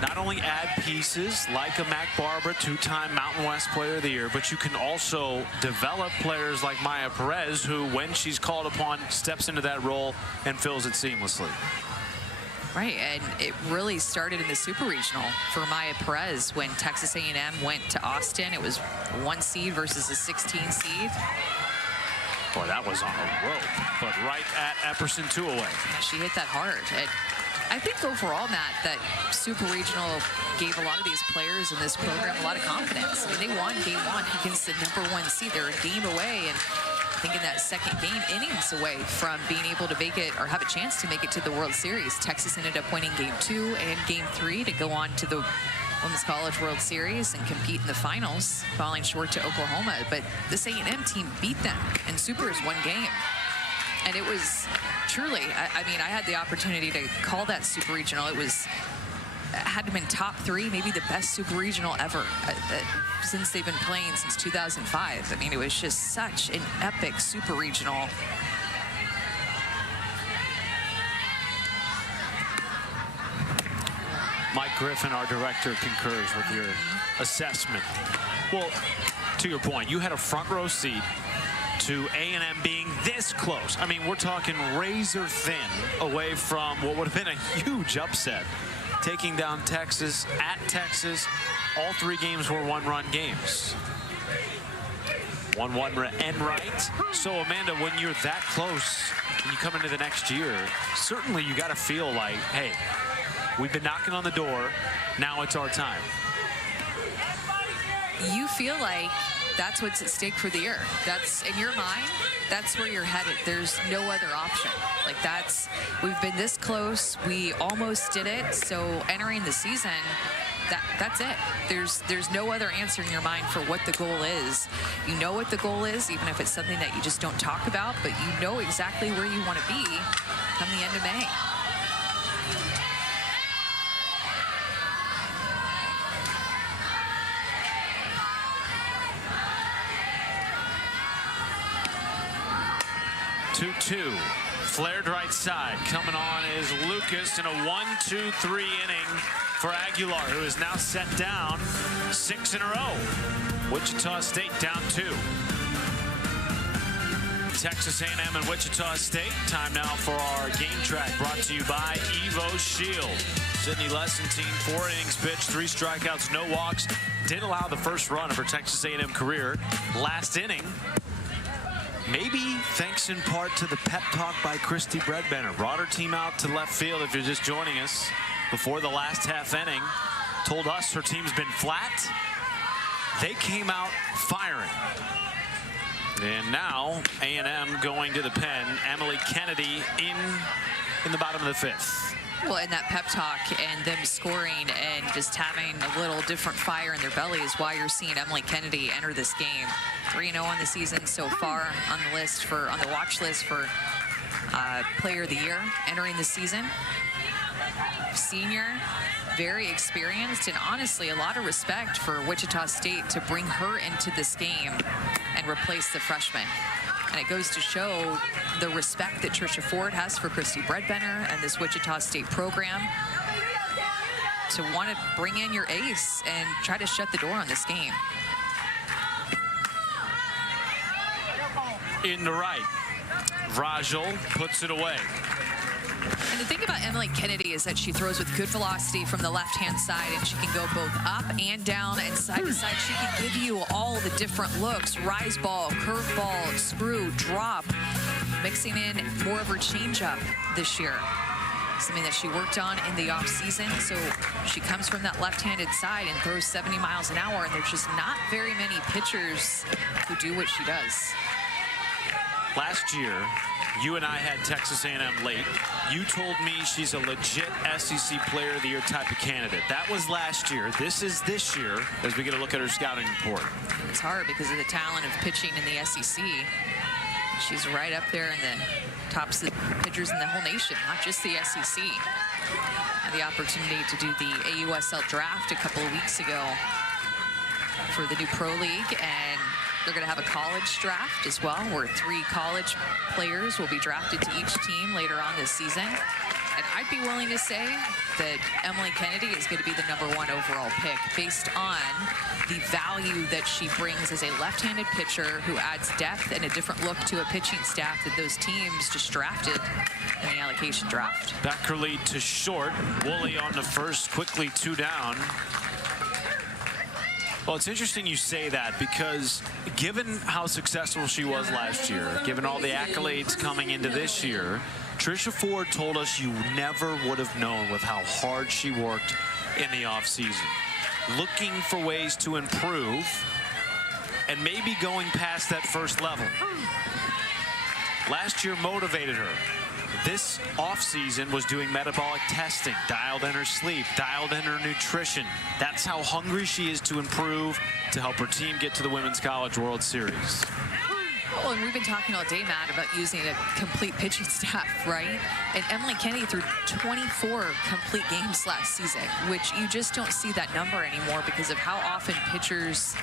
not only add pieces like a Mac Barber, 2-time Mountain West Player of the Year, but you can also develop players like Maya Perez, who, when she's called upon, steps into that role and fills it seamlessly. Right, and it really started in the Super Regional for Maya Perez when Texas A&M went to Austin. It was 1 seed versus a 16 seed. Boy, that was on a rope, but right at Epperson, 2 away. She hit that hard. And I think overall, Matt, that Super Regional gave a lot of these players in this program a lot of confidence. I mean, they won game 1 against the #1 seed. They were a game away, and I think in that second game, innings away from being able to make it or have a chance to make it to the World Series. Texas ended up winning game 2 and game 3 to go on to the Women's College World Series and compete in the finals, falling short to Oklahoma. But this A&M team beat them in Super's 1 game. And it was truly, I mean, I had the opportunity to call that Super Regional. It had to have been top 3, maybe the best Super Regional ever since they've been playing since 2005. I mean, it was just such an epic Super Regional. Mike Griffin, our director, concurs with your assessment. Well, to your point, you had a front row seat to A&M being this close. I mean, we're talking razor thin away from what would have been a huge upset. Taking down Texas at Texas. All 3 games were 1-run games. 1-1 end right. So, Amanda, when you're that close, when you come into the next year, certainly you got to feel like, hey, we've been knocking on the door. Now it's our time. You feel like that's what's at stake for the year. That's, in your mind, that's where you're headed. There's no other option. Like, we've been this close. We almost did it. So entering the season, that's it. There's no other answer in your mind for what the goal is. You know what the goal is, even if it's something that you just don't talk about, but you know exactly where you want to be come the end of May. Two. Flared right side. Coming on is Lucas in a 1-2-3 inning for Aguilar, who is now set down 6 in a row. Wichita State down 2. Texas A&M and Wichita State. Time now for our game track, brought to you by Evo Shield. Sydney Lessentine, 4 innings pitched, 3 strikeouts, no walks. Did allow the first run of her Texas A&M career. Last inning, maybe thanks in part to the pep talk by Christy Breadbenter. Brought her team out to left field, if you're just joining us, before the last half inning. Told us her team's been flat. They came out firing. And now A&M going to the pen. Emily Kennedy in the bottom of the 5th. Well, in that pep talk and them scoring and just having a little different fire in their belly is why you're seeing Emily Kennedy enter this game. 3-0 on the season so far on the watch list for Player of the Year entering the season. Senior, very experienced, and honestly a lot of respect for Wichita State to bring her into this game and replace the freshman. And it goes to show the respect that Trisha Ford has for Christy Breadbenter and this Wichita State program to want to bring in your ace and try to shut the door on this game. In the right. Vrajel puts it away. And the thing about Emily Kennedy is that she throws with good velocity from the left-hand side, and she can go both up and down and side to side. She can give you all the different looks: rise ball, curve ball, screw, drop, mixing in more of her changeup this year. Something that she worked on in the off-season. So she comes from that left-handed side and throws 70 miles an hour, and there's just not very many pitchers who do what she does. Last year, you and I had Texas A&M late. You told me she's a legit SEC Player of the Year type of candidate. That was last year. This is this year as we get a look at her scouting report. It's hard because of the talent of pitching in the SEC. She's right up there in the tops of pitchers in the whole nation, not just the SEC. Had the opportunity to do the AUSL draft a couple of weeks ago for the new Pro League, and they're going to have a college draft as well, where 3 college players will be drafted to each team later on this season. And I'd be willing to say that Emily Kennedy is going to be the #1 overall pick based on the value that she brings as a left-handed pitcher who adds depth and a different look to a pitching staff that those teams just drafted in the allocation draft. Becker lead to short. Woolley on the first, quickly 2 down. Well, it's interesting you say that, because given how successful she was last year, given all the accolades coming into this year, Tricia Ford told us you never would have known with how hard she worked in the offseason, looking for ways to improve and maybe going past that first level. Last year motivated her. This offseason was doing metabolic testing, dialed in her sleep, dialed in her nutrition. That's how hungry she is to improve, to help her team get to the Women's College World Series. Well, and we've been talking all day, Matt, about using a complete pitching staff, right? And Emily Kennedy threw 24 complete games last season, which you just don't see that number anymore because of how often pitchers,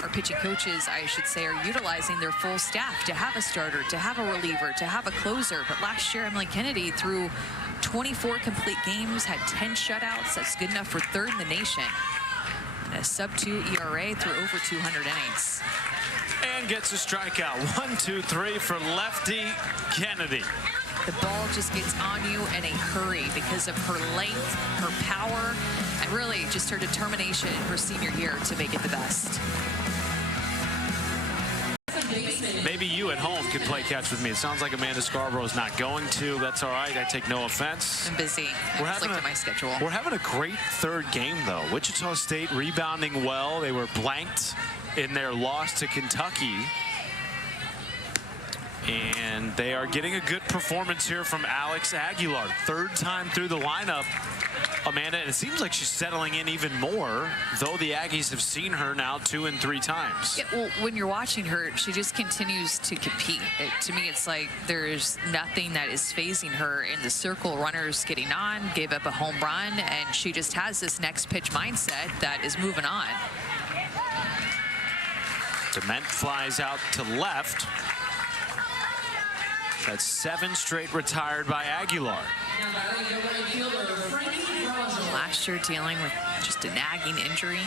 or pitching coaches, I should say, are utilizing their full staff to have a starter, to have a reliever, to have a closer. But last year, Emily Kennedy threw 24 complete games, had 10 shutouts. That's good enough for 3rd in the nation. And a sub-2 ERA through over 200 innings. And gets a strikeout. 1, 2, 3 for lefty Kennedy. The ball just gets on you in a hurry because of her length, her power, and really just her determination in her senior year to make it the best. Maybe you at home could play catch with me. It sounds like Amanda Scarborough is not going to. That's all right. I take no offense. I'm busy. I just looked at my schedule. We're having a great 3rd game, though. Wichita State rebounding well. They were blanked in their loss to Kentucky. And they are getting a good performance here from Alex Aguilar. 3rd time through the lineup, Amanda, and it seems like she's settling in even more, though the Aggies have seen her now 2 and 3 times. Yeah, well, when you're watching her, she just continues to compete. To me, it's like there's nothing that is phasing her in the circle. Runners getting on, gave up a home run, and she just has this next pitch mindset that is moving on. Dement flies out to left. That's 7 straight retired by Aguilar. Last year dealing with just a nagging injury.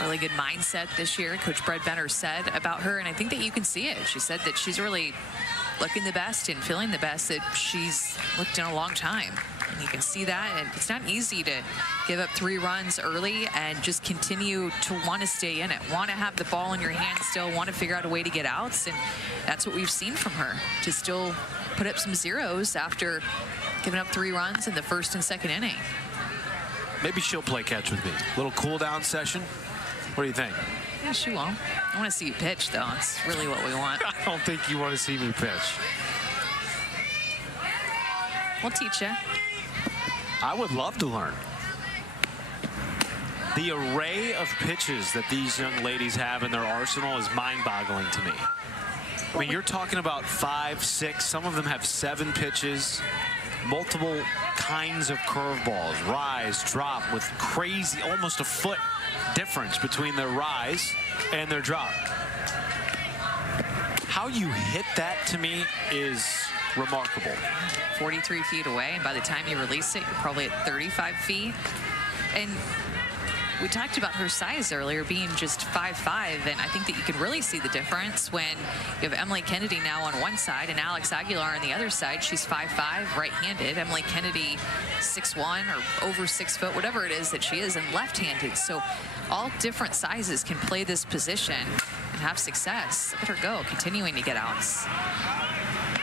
Really good mindset this year, Coach Brett Benner said about her, and I think that you can see it. She said that she's really looking the best and feeling the best that she's looked in a long time. And you can see that, and it's not easy to give up 3 runs early and just continue to want to stay in it, want to have the ball in your hand still, want to figure out a way to get outs, and that's what we've seen from her, to still put up some zeros after giving up 3 runs in the 1st and 2nd inning. Maybe she'll play catch with me. Little cool down session. What do you think? Yeah, she won't. I want to see you pitch, though. It's really what we want. I don't think you want to see me pitch. We'll teach you. I would love to learn. The array of pitches that these young ladies have in their arsenal is mind-boggling to me. I mean, you're talking about 5, 6, some of them have 7 pitches, multiple kinds of curveballs, rise, drop, with crazy, almost a foot difference between their rise and their drop. How you hit that, to me, is remarkable. 43 feet away, and by the time you release it, you're probably at 35 feet. And we talked about her size earlier being just 5'5", and I think that you can really see the difference when you have Emily Kennedy now on one side and Alex Aguilar on the other side. She's 5'5", right-handed. Emily Kennedy 6'1", or over 6 foot, whatever it is that she is, and left-handed. So all different sizes can play this position and have success. Look at her go, continuing to get outs.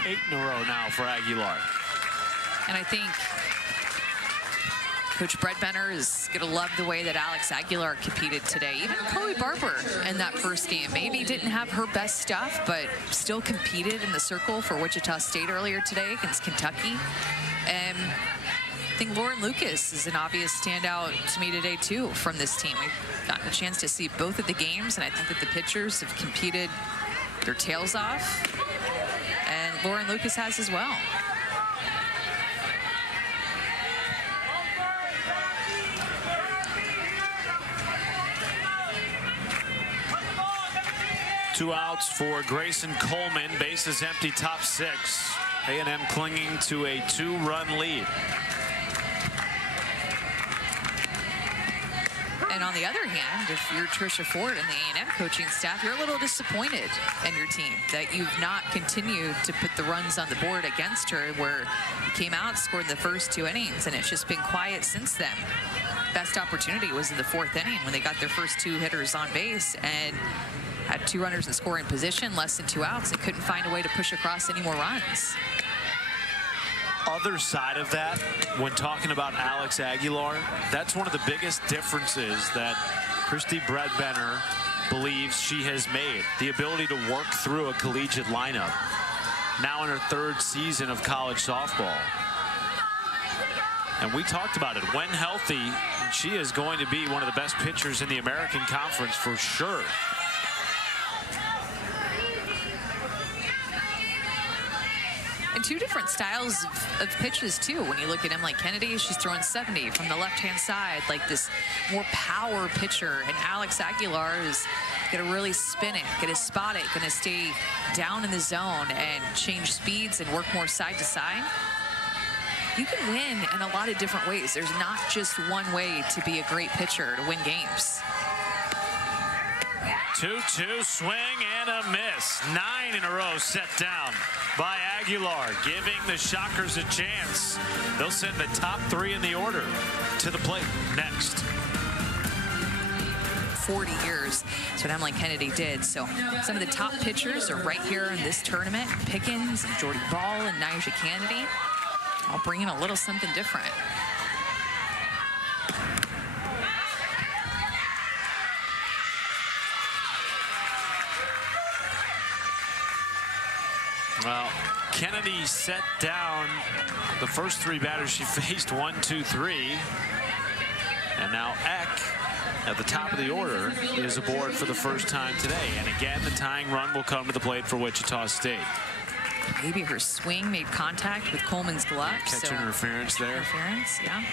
8 in a row now for Aguilar. And I think Coach Brett Benner is going to love the way that Alex Aguilar competed today. Even Chloe Barber in that first game maybe didn't have her best stuff, but still competed in the circle for Wichita State earlier today against Kentucky. And I think Lauren Lucas is an obvious standout to me today, too, from this team. We've gotten a chance to see both of the games, and I think that the pitchers have competed their tails off. And Lauren Lucas has as well. Two outs for Grayson Coleman. Bases empty, top 6. A&M clinging to a 2-run lead. And on the other hand, if you're Tricia Ford and the A&M coaching staff, you're a little disappointed in your team that you've not continued to put the runs on the board against her, where you came out, scored the first 2 innings, and it's just been quiet since then. Best opportunity was in the 4th inning when they got their first 2 hitters on base and had 2 runners in scoring position, less than 2 outs, and couldn't find a way to push across any more runs. Other side of that, when talking about Alex Aguilar, that's one of the biggest differences that Christy Brett Benner believes she has made. The ability to work through a collegiate lineup. Now in her 3rd season of college softball. And we talked about it. When healthy, she is going to be one of the best pitchers in the American Conference for sure. And 2 different styles of pitches, too. When you look at Emily Kennedy, she's throwing 70 from the left-hand side, like this more power pitcher. And Alex Aguilar is going to really spin it, going to spot it, going to stay down in the zone and change speeds and work more side to side. You can win in a lot of different ways. There's not just one way to be a great pitcher to win games. 2-2 swing and a miss. 9 in a row set down by Aguilar, giving the Shockers a chance. They'll send the top 3 in the order to the plate next. 40 years. That's what Emily Kennedy did. So some of the top pitchers are right here in this tournament. Pickens and Jordy Ball and Nyjah Kennedy, all bringing a little something different. Well, Kennedy set down the first 3 batters she faced, 1, 2, 3. And now Eck at the top of the order is aboard for the first time today. And again, the tying run will come to the plate for Wichita State. Maybe her swing made contact with Coleman's glove. Catch interference there. Interference, yeah.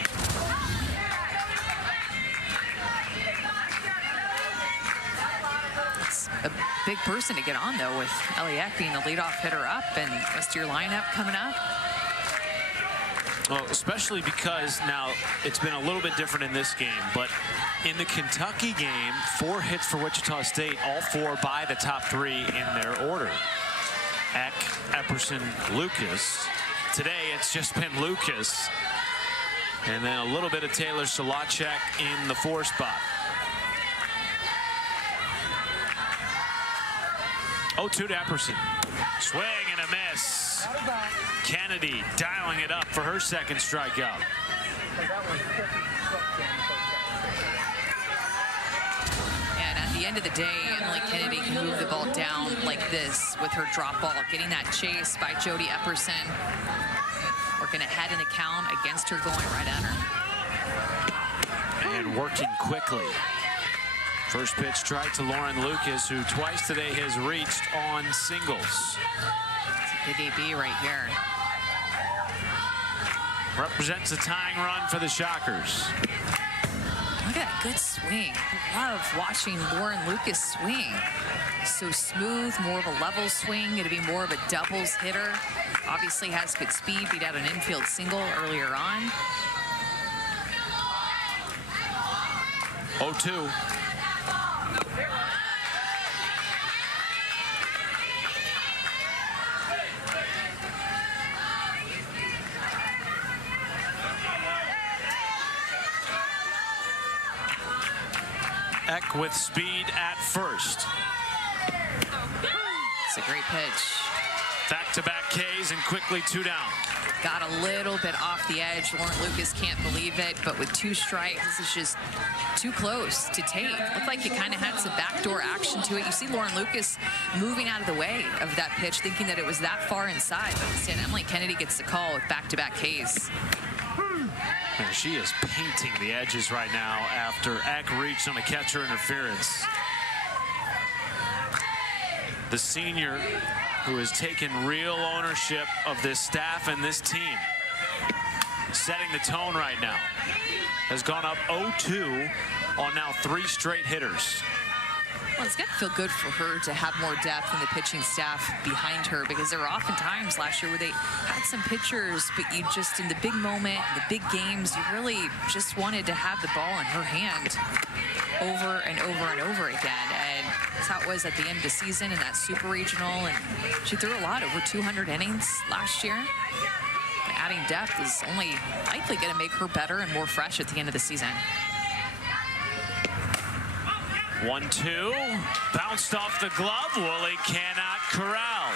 A big person to get on, though, with Elliott being the leadoff hitter up and the rest of your lineup coming up. Well, especially because now it's been a little bit different in this game, but in the Kentucky game, 4 hits for Wichita State, all 4 by the top 3 in their order. Eck, Epperson, Lucas. Today, it's just been Lucas. And then a little bit of Taylor Solacek in the 4 spot. 0-2 to Epperson. Swing and a miss. Kennedy dialing it up for her 2nd strikeout. And at the end of the day, Emily Kennedy can move the ball down like this with her drop ball, getting that chase by Jody Epperson. Working ahead in the count against her, going right at her. And working quickly. First pitch strike to Lauren Lucas, who twice today has reached on singles. It's a big AB right here. Represents the tying run for the Shockers. Look at that good swing. I love watching Lauren Lucas swing. So smooth, more of a level swing, going to be more of a doubles hitter. Obviously has good speed, beat out an infield single earlier on. 0-2. Eck with speed at first. It's a great pitch. Back-to-back Ks and quickly 2 down. Got a little bit off the edge. Lauren Lucas can't believe it, but with 2 strikes, this is just too close to take. Looked like it kind of had some backdoor action to it. You see Lauren Lucas moving out of the way of that pitch, thinking that it was that far inside. But instead, Emily Kennedy gets the call with back-to-back Ks. And she is painting the edges right now after Eck reached on a catcher interference. The senior, who has taken real ownership of this staff and this team, setting the tone right now, has gone up 0-2 on now 3 straight hitters. Well, it's going to feel good for her to have more depth in the pitching staff behind her, because there were often times last year where they had some pitchers, but you just, in the big moment, the big games, you really just wanted to have the ball in her hand over and over and over again. And that's how it was at the end of the season in that super regional. And she threw a lot, over 200 innings last year. But adding depth is only likely going to make her better and more fresh at the end of the season. 1-2, bounced off the glove. Woolley cannot corral.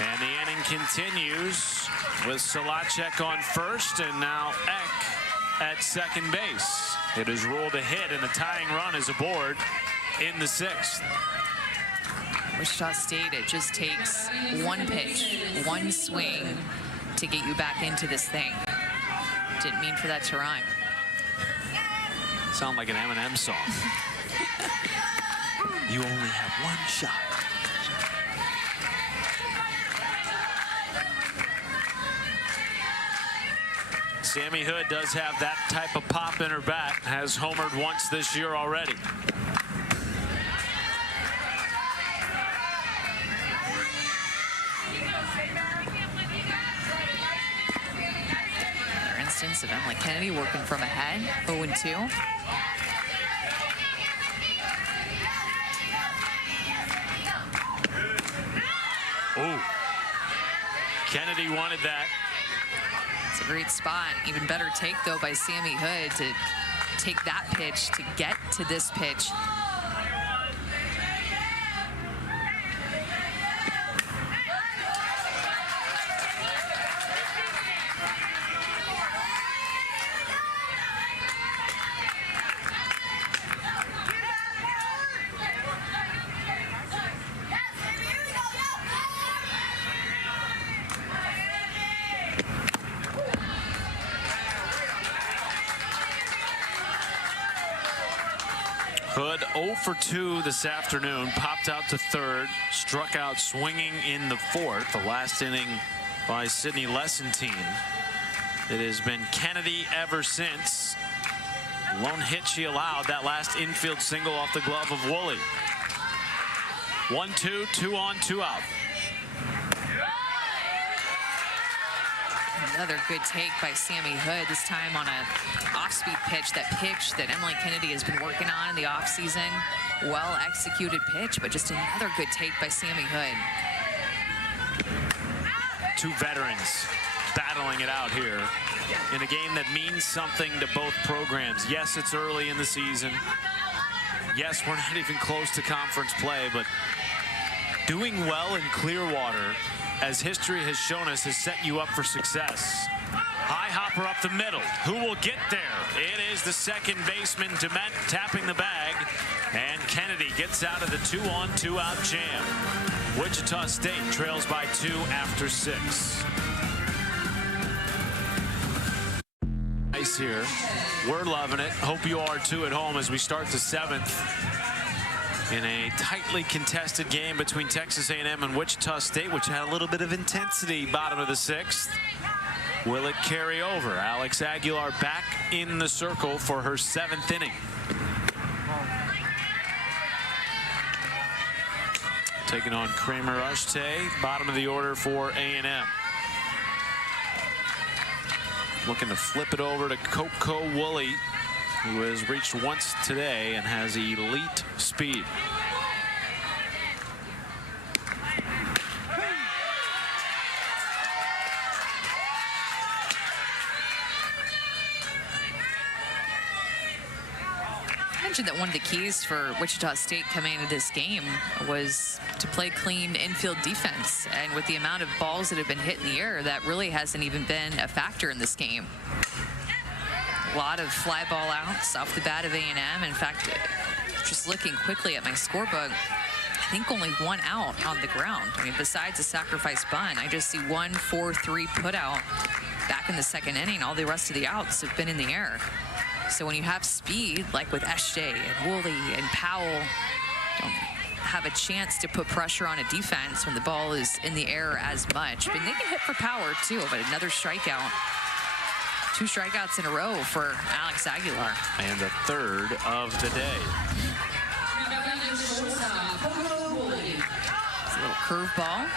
And the inning continues with Solacek on first, and now Eck at second base. It is ruled a hit, and the tying run is aboard in the 6th. Wichita State, it just takes 1 pitch, 1 swing to get you back into this thing. Didn't mean for that to rhyme. Sound like an Eminem song. You only have 1 shot. Sammy Hood does have that type of pop in her bat. Has homered once this year already. Another instance of Emily Kennedy working from ahead, 0-2. Oh, Kennedy wanted that. It's a great spot. Even better take, though, by Sammy Hood to take that pitch to get to this pitch. Hood 0 for 2 this afternoon, popped out to third, struck out swinging in the 4th, the last inning by Sydney Lessentine. It has been Kennedy ever since. Lone hit she allowed, that last infield single off the glove of Woolley. 1-2, 2 on, 2 out. Another good take by Sammy Hood, this time on a off-speed pitch. That pitch that Emily Kennedy has been working on in the offseason. Well-executed pitch, but just another good take by Sammy Hood. 2 veterans battling it out here in a game that means something to both programs. Yes, it's early in the season. Yes, we're not even close to conference play, but doing well in Clearwater, as history has shown us, has set you up for success. High hopper up the middle. Who will get there? It is the second baseman, Dement, tapping the bag, and Kennedy gets out of the 2 on, 2 out jam. Wichita State trails by 2 after 6. Nice here. We're loving it. Hope you are too at home as we start the 7th. In a tightly contested game between Texas A&M and Wichita State, which had a little bit of intensity bottom of the 6th. Will it carry over? Alex Aguilar back in the circle for her 7th inning. Taking on Kramer Ushte, bottom of the order for A&M. Looking to flip it over to Coco Woolley who has reached once today and has elite speed. That one of the keys for Wichita State coming into this game was to play clean infield defense, and with the amount of balls that have been hit in the air, that really hasn't even been a factor in this game. A lot of fly ball outs off the bat of A&M. In fact, just looking quickly at my scorebook, I think only one out on the ground. I mean, besides a sacrifice bunt, I just see 1-4-3 put out back in the second inning. All the rest of the outs have been in the air. So when you have speed, like with Eshte and Woolley and Powell, don't have a chance to put pressure on a defense when the ball is in the air as much. But they can hit for power too, but another strikeout. 2 strikeouts in a row for Alex Aguilar. And the third of the day. It's a little curveball.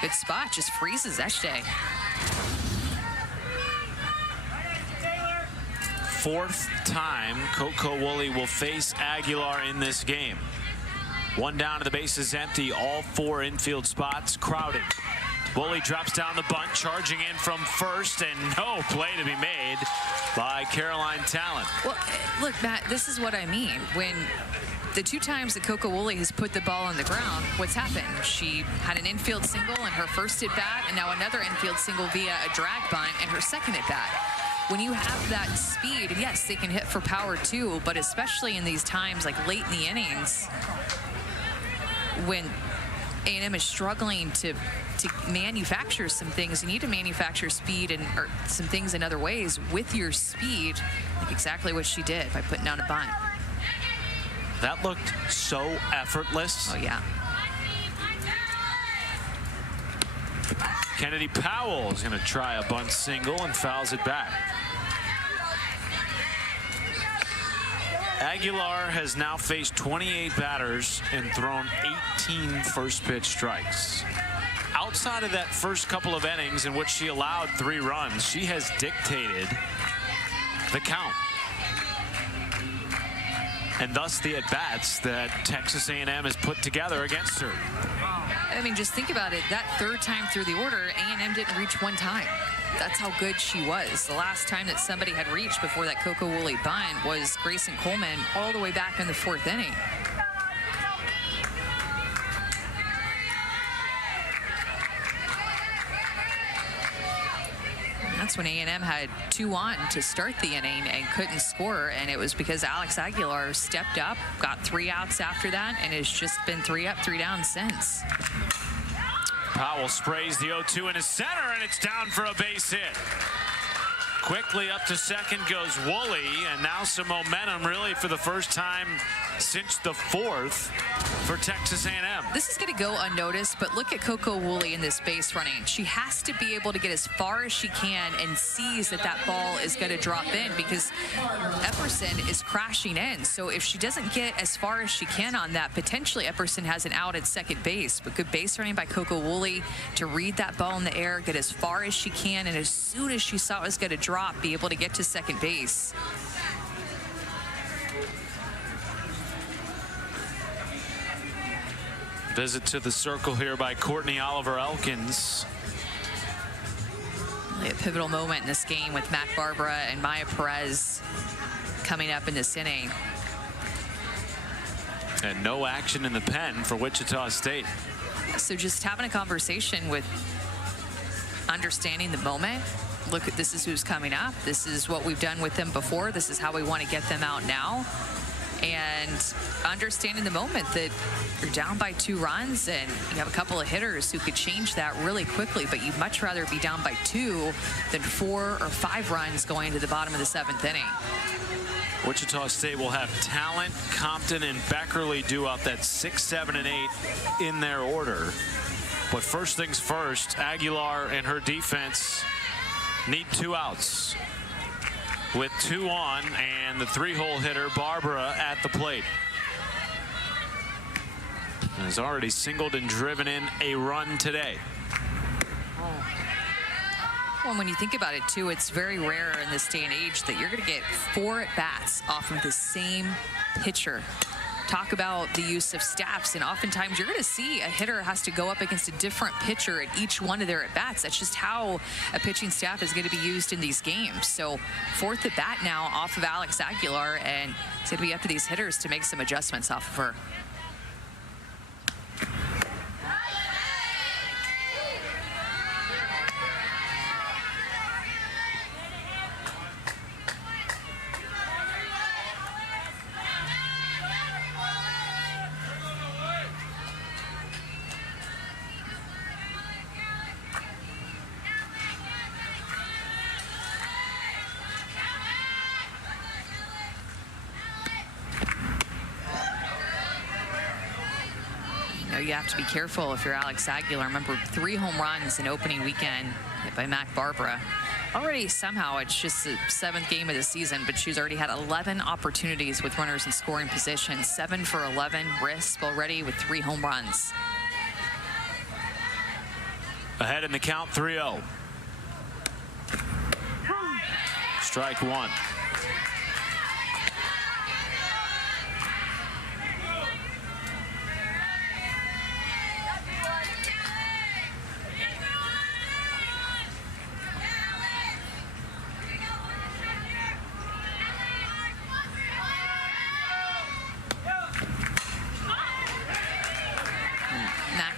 Good spot, just freezes Eshte. 4th time Coco Woolley will face Aguilar in this game. 1 down and the base is empty. All 4 infield spots crowded. Woolley drops down the bunt, charging in from first, and no play to be made by Caroline Talent. Well, look, Matt, this is what I mean. When the 2 times that Coco Woolley has put the ball on the ground, what's happened? She had an infield single in her first at bat, and now another infield single via a drag bunt in her second at bat. When you have that speed, and yes, they can hit for power too, but especially in these times like late in the innings when A&M is struggling to manufacture some things, you need to manufacture speed and or some things in other ways with your speed, like exactly what she did by putting down a bunt. That looked so effortless. Oh yeah. Kennedy Powell is going to try a bunt single and fouls it back. Aguilar has now faced 28 batters and thrown 18 first pitch strikes. Outside of that first couple of innings in which she allowed 3 runs, she has dictated the count. And thus the at-bats that Texas A&M has put together against her. I mean, just think about it. That 3rd time through the order, A&M didn't reach 1 time. That's how good she was. The last time that somebody had reached before that Coco Woolley bunt was Grayson Coleman all the way back in the 4th inning. That's when A&M had 2 on to start the inning and couldn't score, and it was because Alex Aguilar stepped up, got 3 outs after that, and has just been 3 up, 3 down since. Powell sprays the 0-2 in his center, and it's down for a base hit. Quickly up to second goes Woolley, and now some momentum really for the first time since the 4th for Texas A&M. This is going to go unnoticed, but look at Coco Woolley in this base running. She has to be able to get as far as she can and sees that that ball is going to drop in because Epperson is crashing in. So if she doesn't get as far as she can on that, potentially Epperson has an out at second base. But good base running by Coco Woolley to read that ball in the air, get as far as she can, and as soon as she saw it was going to drop, be able to get to second base. Visit to the circle here by Courtney Oliver Elkins. Really a pivotal moment in this game with Mac Barbara and Maya Perez coming up in this inning. And no action in the pen for Wichita State. So just having a conversation with understanding the moment. Look, this is who's coming up. This is what we've done with them before. This is how we want to get them out now. And understanding the moment that you're down by 2 runs and you have a couple of hitters who could change that really quickly, but you'd much rather be down by 2 than 4 or 5 runs going into the bottom of the 7th inning. Wichita State will have Talent, Compton, and Beckerly do out that 6, 7, and 8 in their order. But first things first, Aguilar and her defense need 2 outs. With 2 on and the 3-hole hitter Barbara at the plate. Has already singled and driven in a run today. Well, when you think about it, too, it's very rare in this day and age that you're going to get 4 at-bats off of the same pitcher. Talk about the use of staffs, and oftentimes you're going to see a hitter has to go up against a different pitcher at each one of their at-bats. That's just how a pitching staff is going to be used in these games. So 4th at-bat now off of Alex Aguilar, and it's going to be up to these hitters to make some adjustments off of her. You have to be careful if you're Alex Aguilar. Remember, 3 home runs in opening weekend by Mac Barbara. Already, somehow, it's just the 7th game of the season, but she's already had 11 opportunities with runners in scoring position. 7 for 11 wrists already with 3 home runs. Ahead in the count, 3-0. Strike 1.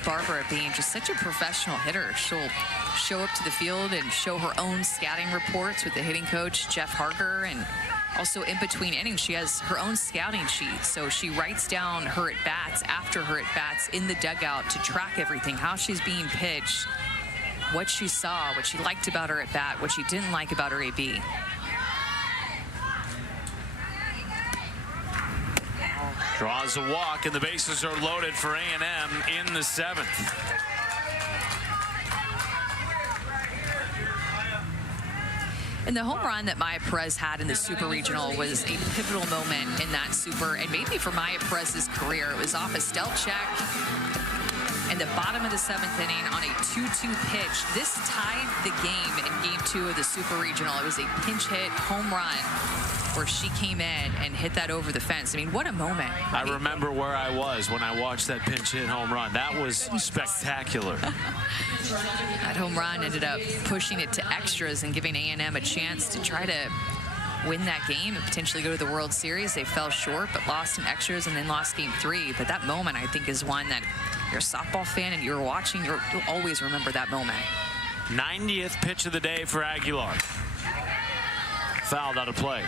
Barbara being just such a professional hitter. She'll show up to the field and show her own scouting reports with the hitting coach, Jeff Harger, and also in between innings, she has her own scouting sheet. So she writes down her at-bats after her at-bats in the dugout to track everything, how she's being pitched, what she saw, what she liked about her at-bat, what she didn't like about her AB. Draws a walk, and the bases are loaded for A&M in the 7th. And the home run that Maya Perez had in the Super Regional was a pivotal moment in that Super, and maybe for Maya Perez's career. It was off a stealth check in the bottom of the 7th inning on a 2-2 pitch. This tied the game in Game 2 of the Super Regional. It was a pinch hit home run where she came in and hit that over the fence. I mean, what a moment. I remember where I was when I watched that pinch hit home run. That was spectacular. That home run ended up pushing it to extras and giving A&M a chance to try to win that game and potentially go to the World Series. They fell short, but lost in extras and then lost Game 3. But that moment, I think, is one that you're a softball fan and you're watching, you'll always remember that moment. 90th pitch of the day for Aguilar. Fouled out of play.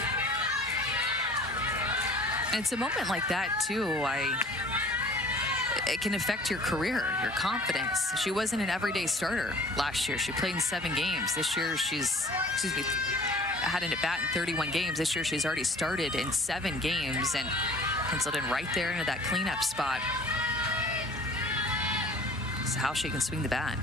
And it's a moment like that, too. It can affect your career, your confidence. She wasn't an everyday starter last year. She played in 7 games. This year, she's, had an at-bat in 31 games. This year, she's already started in 7 games and penciled in right there into that cleanup spot. This is how she can swing the bat.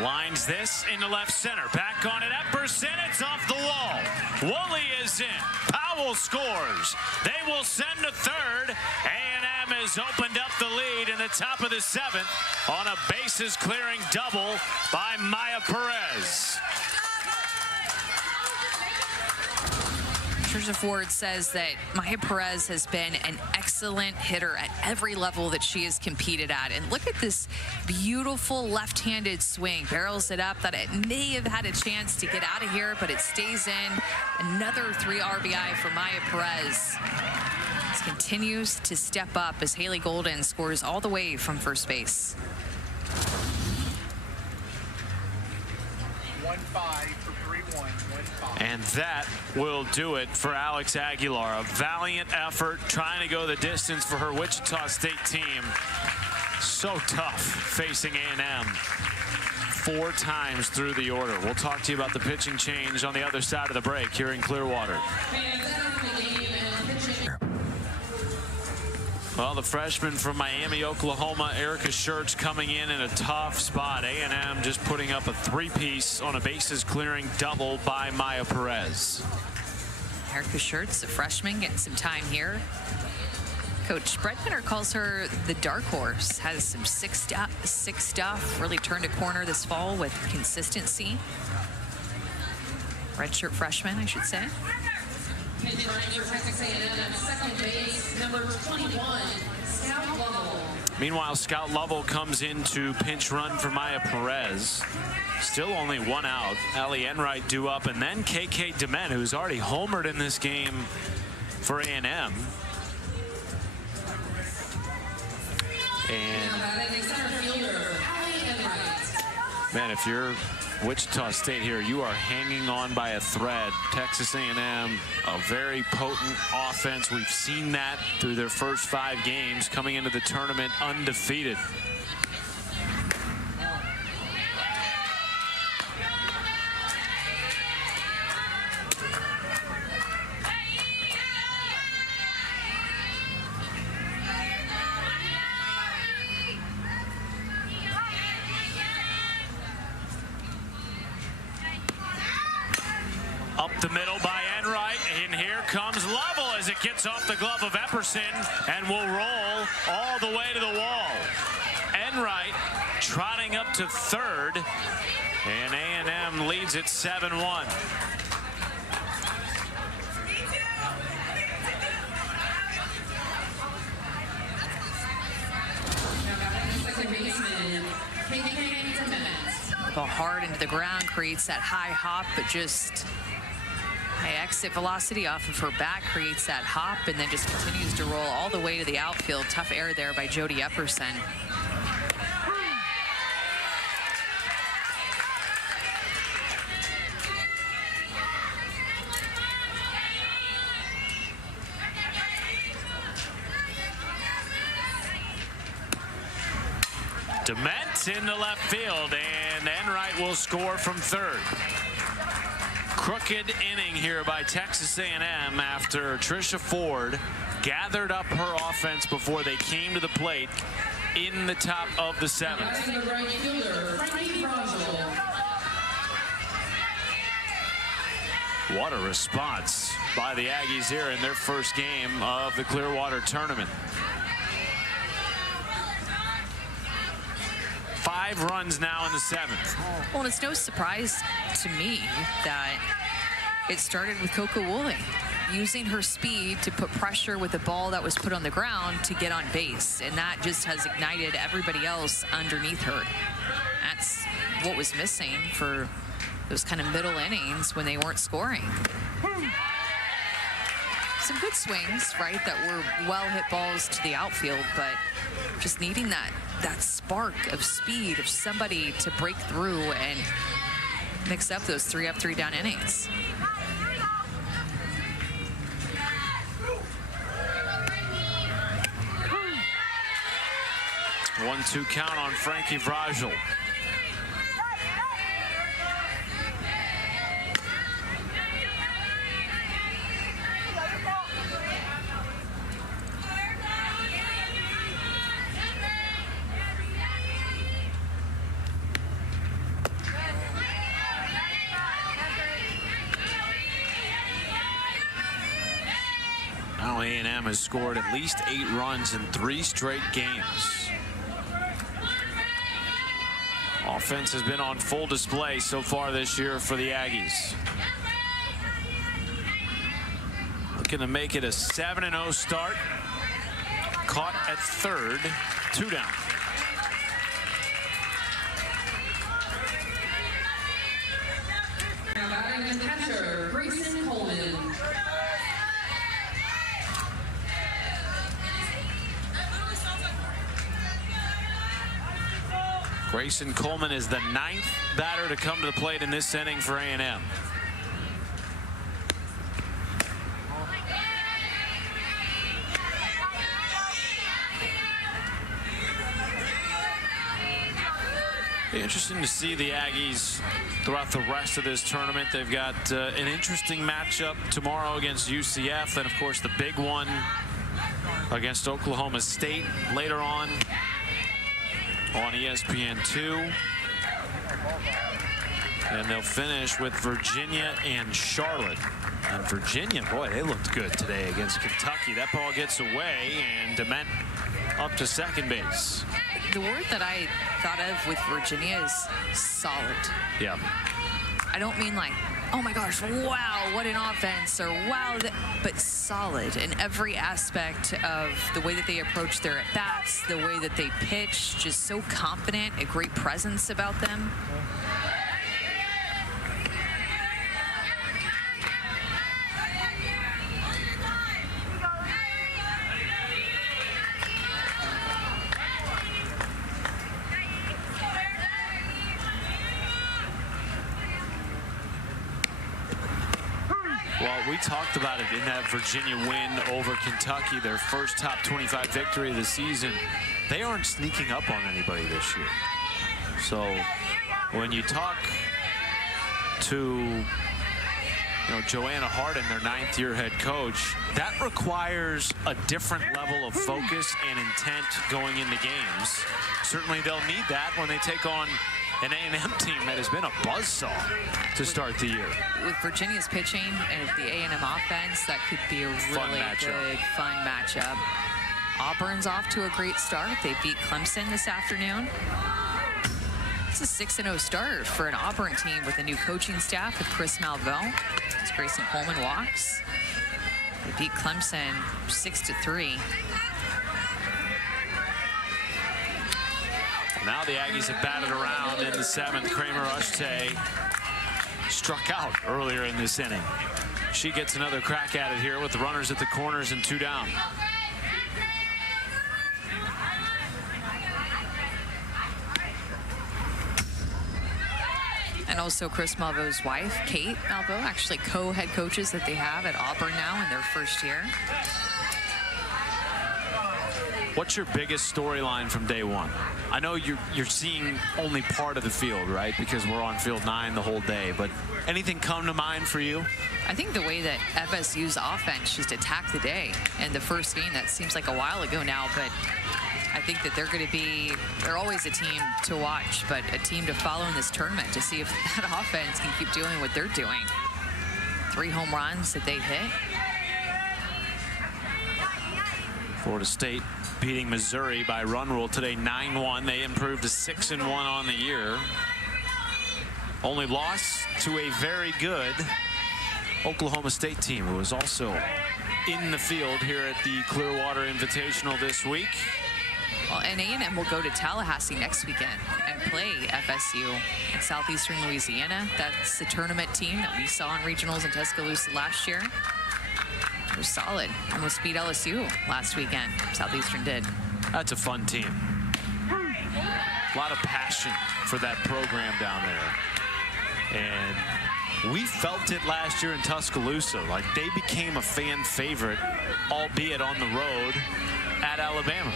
Lines this into left center. Back on it. Epperson. It's off the wall. Woolley is in. Powell scores. They will send to third. A&M has opened up the lead in the top of the 7th on a bases clearing double by Maya Perez. Trisha Ford says that Maya Perez has been an excellent hitter at every level that she has competed at. And look at this beautiful left-handed swing. Barrels it up. That it may have had a chance to get out of here, but it stays in. Another 3 RBI for Maya Perez. This continues to step up as Haley Golden scores all the way from first base. 1-5 for 3-1. 1-5. And that will do it for Alex Aguilar. A valiant effort trying to go the distance for her Wichita State team. So tough facing A&M 4 times through the order. We'll talk to you about the pitching change on the other side of the break here in Clearwater. Well, the freshman from Miami, Oklahoma, Erica Schertz, coming in a tough spot. A&M just putting up a 3-piece on a bases clearing double by Maya Perez. Erica Schertz, the freshman, getting some time here. Coach Bredner calls her the dark horse. Has some sick stuff. Really turned a corner this fall with consistency. Redshirt freshman, I should say. Second base, number 21, Scout Lovell. Meanwhile, Scout Lovell comes in to pinch run for Maya Perez. Still only one out. Allie Enright due up, and then KK DeMent, who's already homered in this game for A&M. And man, if you're Wichita State here, you are hanging on by a thread. Texas A&M, a very potent offense. We've seen that through their first 5 games, coming into the tournament undefeated. Up the middle by Enright, and here comes Lovell as it gets off the glove of Epperson and will roll all the way to the wall. Enright trotting up to third, and A&M leads it 7-1. Ball hard into the ground, creates that high hop, but just exit velocity off of her back creates that hop, and then just continues to roll all the way to the outfield. Tough air there by Jody Epperson. DeMent into left field, and Enright will score from third. Crooked inning here by Texas A&M after Trisha Ford gathered up her offense before they came to the plate in the top of the 7th. What a response by the Aggies here in their first game of the Clearwater tournament. 5 runs now in the 7th. Well, it's no surprise to me that it started with Coco Woolley using her speed to put pressure with the ball that was put on the ground to get on base, and that just has ignited everybody else underneath her. That's what was missing for those kind of middle innings when they weren't scoring. Some good swings, right, that were well hit balls to the outfield, but just needing that spark of speed of somebody to break through and mix up those 3 up, 3 down innings. One-two count on Frankie Vrajel. Now A&M has scored at least 8 runs in 3 straight games. Offense has been on full display so far this year for the Aggies. Looking to make it a 7-0 start. Caught at third, 2 down. Now batting the catcher, Grayson Coleman. Grayson Coleman is the 9th batter to come to the plate in this inning for A&M. Be interesting to see the Aggies throughout the rest of this tournament. They've got an interesting matchup tomorrow against UCF, and of course the big one against Oklahoma State later on ESPN2. And they'll finish with Virginia and Charlotte. And Virginia, boy, they looked good today against Kentucky. That ball gets away, and Dement up to second base. The word that I thought of with Virginia is solid. Yeah. I don't mean like, oh my gosh, wow, what an offense, or wow, but solid in every aspect of the way that they approach their at-bats, the way that they pitch, just so confident, a great presence about them. Well, we talked about it in that Virginia win over Kentucky, their first top 25 victory of the season. They aren't sneaking up on anybody this year. So when you talk to Joanna Hardin, their 9th-year head coach, that requires a different level of focus and intent going into games. Certainly they'll need that when they take on an A&M team that has been a buzzsaw to start the year. With Virginia's pitching and the A&M offense, that could be a really good, fun matchup. Auburn's off to a great start. They beat Clemson this afternoon. It's a 6-0 start for an Auburn team with a new coaching staff with Chris Malveaux as Grayson Coleman walks. They beat Clemson 6-3. Now the Aggies have batted around in the 7th. Kramer Ushte struck out earlier in this inning. She gets another crack at it here with the runners at the corners and 2 down. And also Chris Malveau's wife, Kate Malveaux, actually co-head coaches that they have at Auburn now in their first year. What's your biggest storyline from day one? I know you're seeing only part of the field, right? Because we're on field 9 the whole day, but anything come to mind for you? I think the way that FSU's offense just attacked the day in the first game, that seems like a while ago now, but I think that they're always a team to watch, but a team to follow in this tournament to see if that offense can keep doing what they're doing. 3 home runs that they hit. Florida State beating Missouri by run rule today 9-1. They improved to 6-1 on the year. Only loss to a very good Oklahoma State team who was also in the field here at the Clearwater Invitational this week. Well, and A&M will go to Tallahassee next weekend and play FSU in Southeastern Louisiana. That's the tournament team that we saw in regionals in Tuscaloosa last year. They're solid. Almost beat LSU last weekend. Southeastern did. That's a fun team. A lot of passion for that program down there. And we felt it last year in Tuscaloosa. Like they became a fan favorite, albeit on the road at Alabama.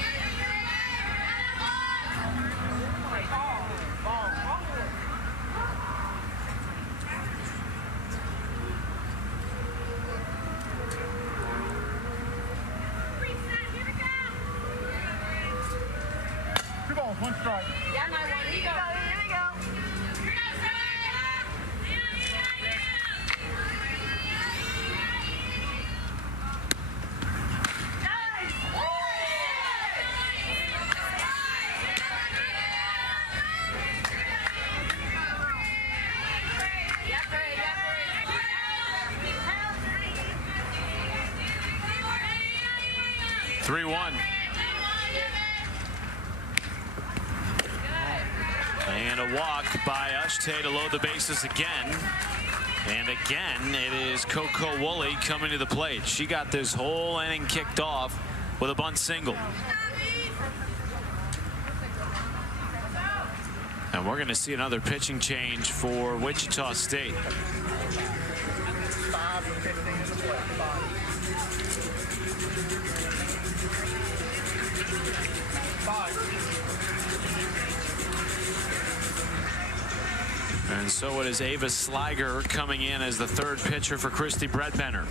One strike. Yeah, no, here we go. Here we go. Yeah. 3-1. And a walk by Ushte to load the bases again. And again, it is Coco Woolley coming to the plate. She got this whole inning kicked off with a bunt single. And we're going to see another pitching change for Wichita State. 5:15 left. And so it is Ava Sliger coming in as the 3rd pitcher for Christy Bredbender.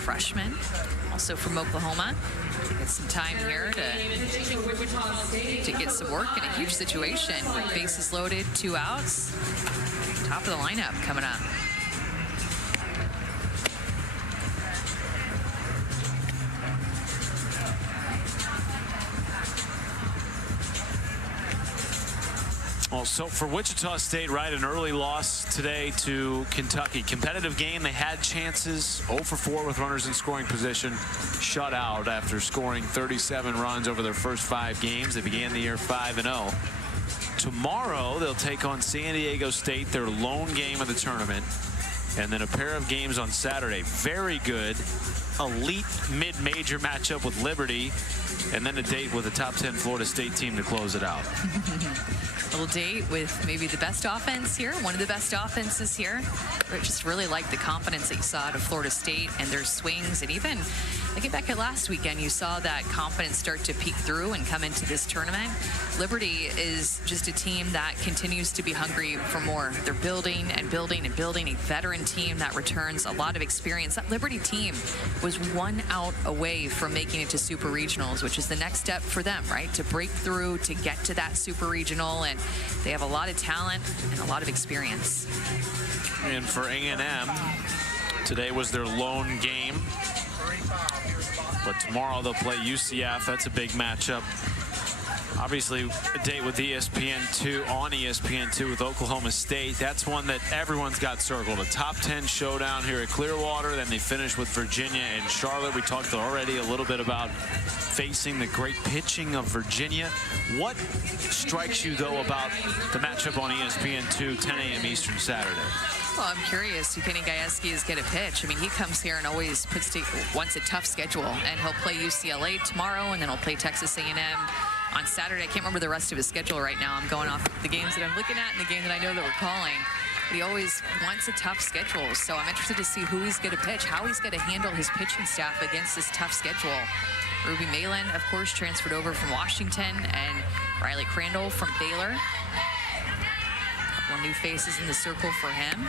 Freshman, also from Oklahoma. Get some time here to get some work in a huge situation with bases loaded, 2 outs. top of the lineup coming up. Well, so for Wichita State, right, an early loss today to Kentucky. Competitive game. They had chances. 0 for 4 with runners in scoring position. Shut out after scoring 37 runs over their first 5 games. They began the year 5-0. Tomorrow, they'll take on San Diego State, their lone game of the tournament. And then a pair of games on Saturday. Very good elite mid-major matchup with Liberty. And then a date with a top 10 Florida State team to close it out. Little date with maybe the best offense here, one of the best offenses here. I just really like the confidence that you saw out of Florida State and their swings. And even looking back at last weekend, you saw that confidence start to peek through and come into this tournament. Liberty is just a team that continues to be hungry for more. They're building and building and building a veteran team that returns a lot of experience. That Liberty team was 1 out away from making it to Super Regionals, which is the next step for them, right? To break through, to get to that Super Regional. And they have a lot of talent and a lot of experience. And for A&M, today was their lone game. But tomorrow they'll play UCF. That's a big matchup. Obviously, a date with ESPN2 on ESPN2 with Oklahoma State. That's one that everyone's got circled. A top 10 showdown here at Clearwater. Then they finish with Virginia and Charlotte. We talked already a little bit about facing the great pitching of Virginia. What strikes you, though, about the matchup on ESPN2, 10 a.m. Eastern Saturday? Well, I'm curious who Kenny Gajewski is going to pitch. I mean, he comes here and always wants a tough schedule, and he'll play UCLA tomorrow, and then he'll play Texas A&M on Saturday. I can't remember the rest of his schedule right now. I'm going off the games that I'm looking at and the game that I know that we're calling. But he always wants a tough schedule, so I'm interested to see who he's going to pitch, how he's going to handle his pitching staff against this tough schedule. Ruby Malin, of course, transferred over from Washington, and Riley Crandall from Baylor. Couple new faces in the circle for him.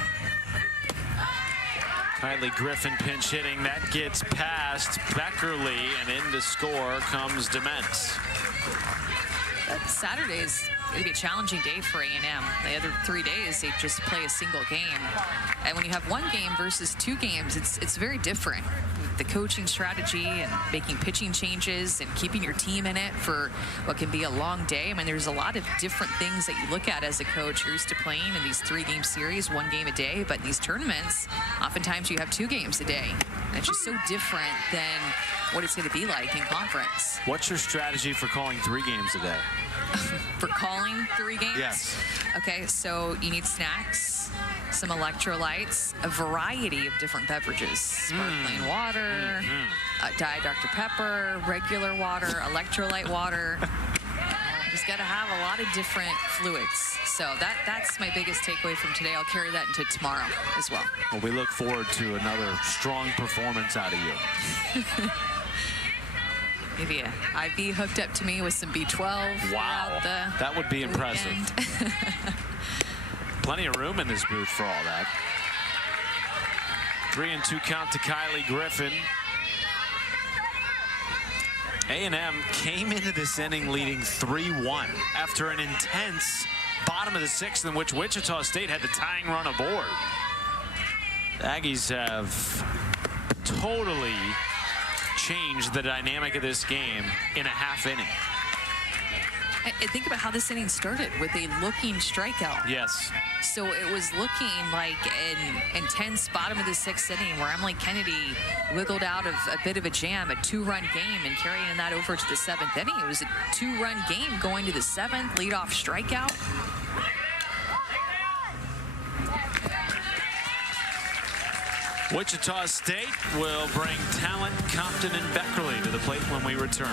Kylie Griffin pinch hitting. That gets past Beckerly, and in to score comes Dements. Saturday is going to be a challenging day for A&M. The other 3 days, they just play a single game. And when you have one game versus 2 games, it's very different. The coaching strategy and making pitching changes and keeping your team in it for what can be a long day. I mean, there's a lot of different things that you look at as a coach. You're used to playing in these 3-game series, 1 game a day, but in these tournaments, oftentimes you have 2 games a day. And it's just so different than what it's going to be like in conference. What's your strategy for calling 3 games a day? For calling 3 games? Yes. Okay, so you need snacks, some electrolytes, a variety of different beverages. Sparkling water, Diet Dr. Pepper, regular water, electrolyte water. Just got to have a lot of different fluids. So that's my biggest takeaway from today. I'll carry that into tomorrow as well. Well, we look forward to another strong performance out of you. Maybe an IV hooked up to me with some B12. Wow, that would be impressive. Plenty of room in this booth for all that. 3-2 count to Kylie Griffin. A&M came into this inning leading 3-1 after an intense bottom of the 6th in which Wichita State had the tying run aboard. The Aggies have totally changed the dynamic of this game in a half inning. And think about how this inning started with a looking strikeout. Yes. So it was looking like an intense bottom of the 6th inning where Emily Kennedy wiggled out of a bit of a jam, a 2-run game, and carrying that over to the 7th inning. It was a 2-run game going to the 7th, leadoff strikeout. Wichita State will bring Talent, Compton, and Beckerly to the plate when we return.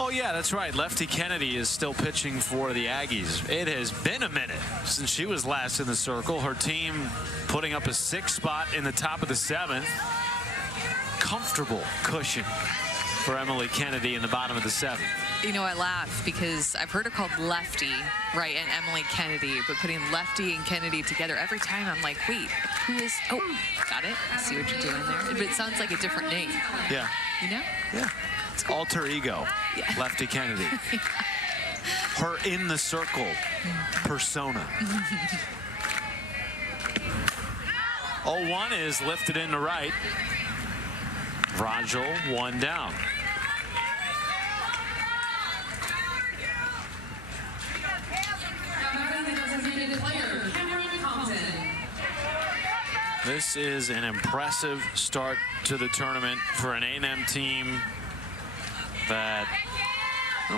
Oh, yeah, that's right. Lefty Kennedy is still pitching for the Aggies. It has been a minute since she was last in the circle. Her team putting up a 6th spot in the top of the 7th. Comfortable cushion for Emily Kennedy in the bottom of the 7th. You know, I laugh because I've heard her called Lefty, right, and Emily Kennedy, but putting Lefty and Kennedy together every time, I'm like, wait, who is, oh, got it. I see what you're doing there. But it sounds like a different name. Yeah. You know? Yeah. Alter ego, Lefty Kennedy. Her in the circle persona. 0-1 is lifted into right. Rajal, one down. This is an impressive start to the tournament for an A&M team that,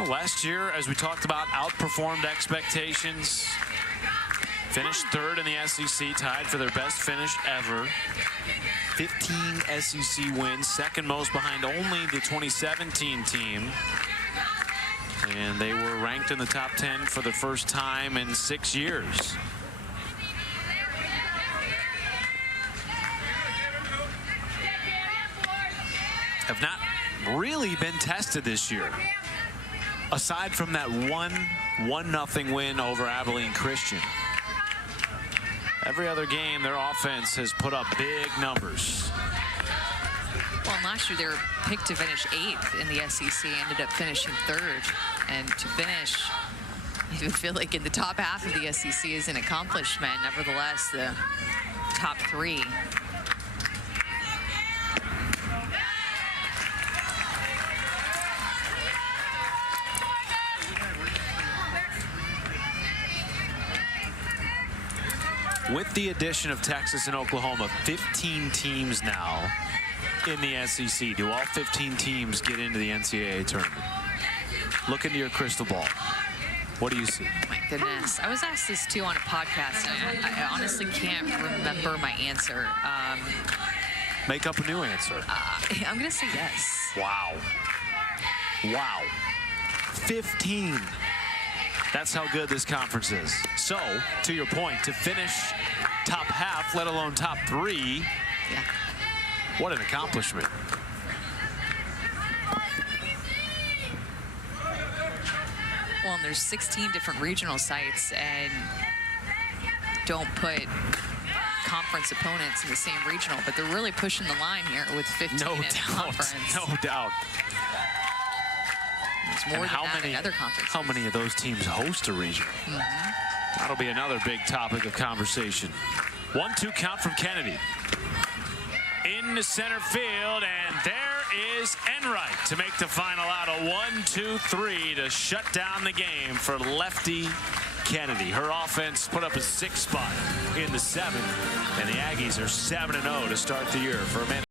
last year, as we talked about, outperformed expectations. Finished third in the SEC, tied for their best finish ever. 15 SEC wins, second most behind only the 2017 team. And they were ranked in the top 10 for the first time in 6 years. Have not really been tested this year, aside from that 1-0 win over Abilene Christian. Every other game, their offense has put up big numbers. Well, last year they were picked to finish 8th in the SEC, ended up finishing 3rd. And to finish, I feel like in the top half of the SEC is an accomplishment. Nevertheless, the top 3. With the addition of Texas and Oklahoma, 15 teams now in the SEC. Do all 15 teams get into the NCAA tournament? Look into your crystal ball. What do you see? My goodness. I was asked this too on a podcast, and I honestly can't remember my answer. Make up a new answer. I'm going to say yes. Wow. Wow. 15. That's how good this conference is. So, to your point, to finish top half, let alone top 3, yeah. What an accomplishment. Well, and there's 16 different regional sites, and don't put conference opponents in the same regional, but they're really pushing the line here with 15 in conference. No doubt. It's more than that in other conferences. How many of those teams host a region? That'll be another big topic of conversation. 1-2 count from Kennedy. Into center field, and there is Enright to make the final out. A 1-2-3 to shut down the game for Lefty Kennedy. Her offense put up a 6th spot in the 7th, and the Aggies are 7-0 to start the year. For a minute.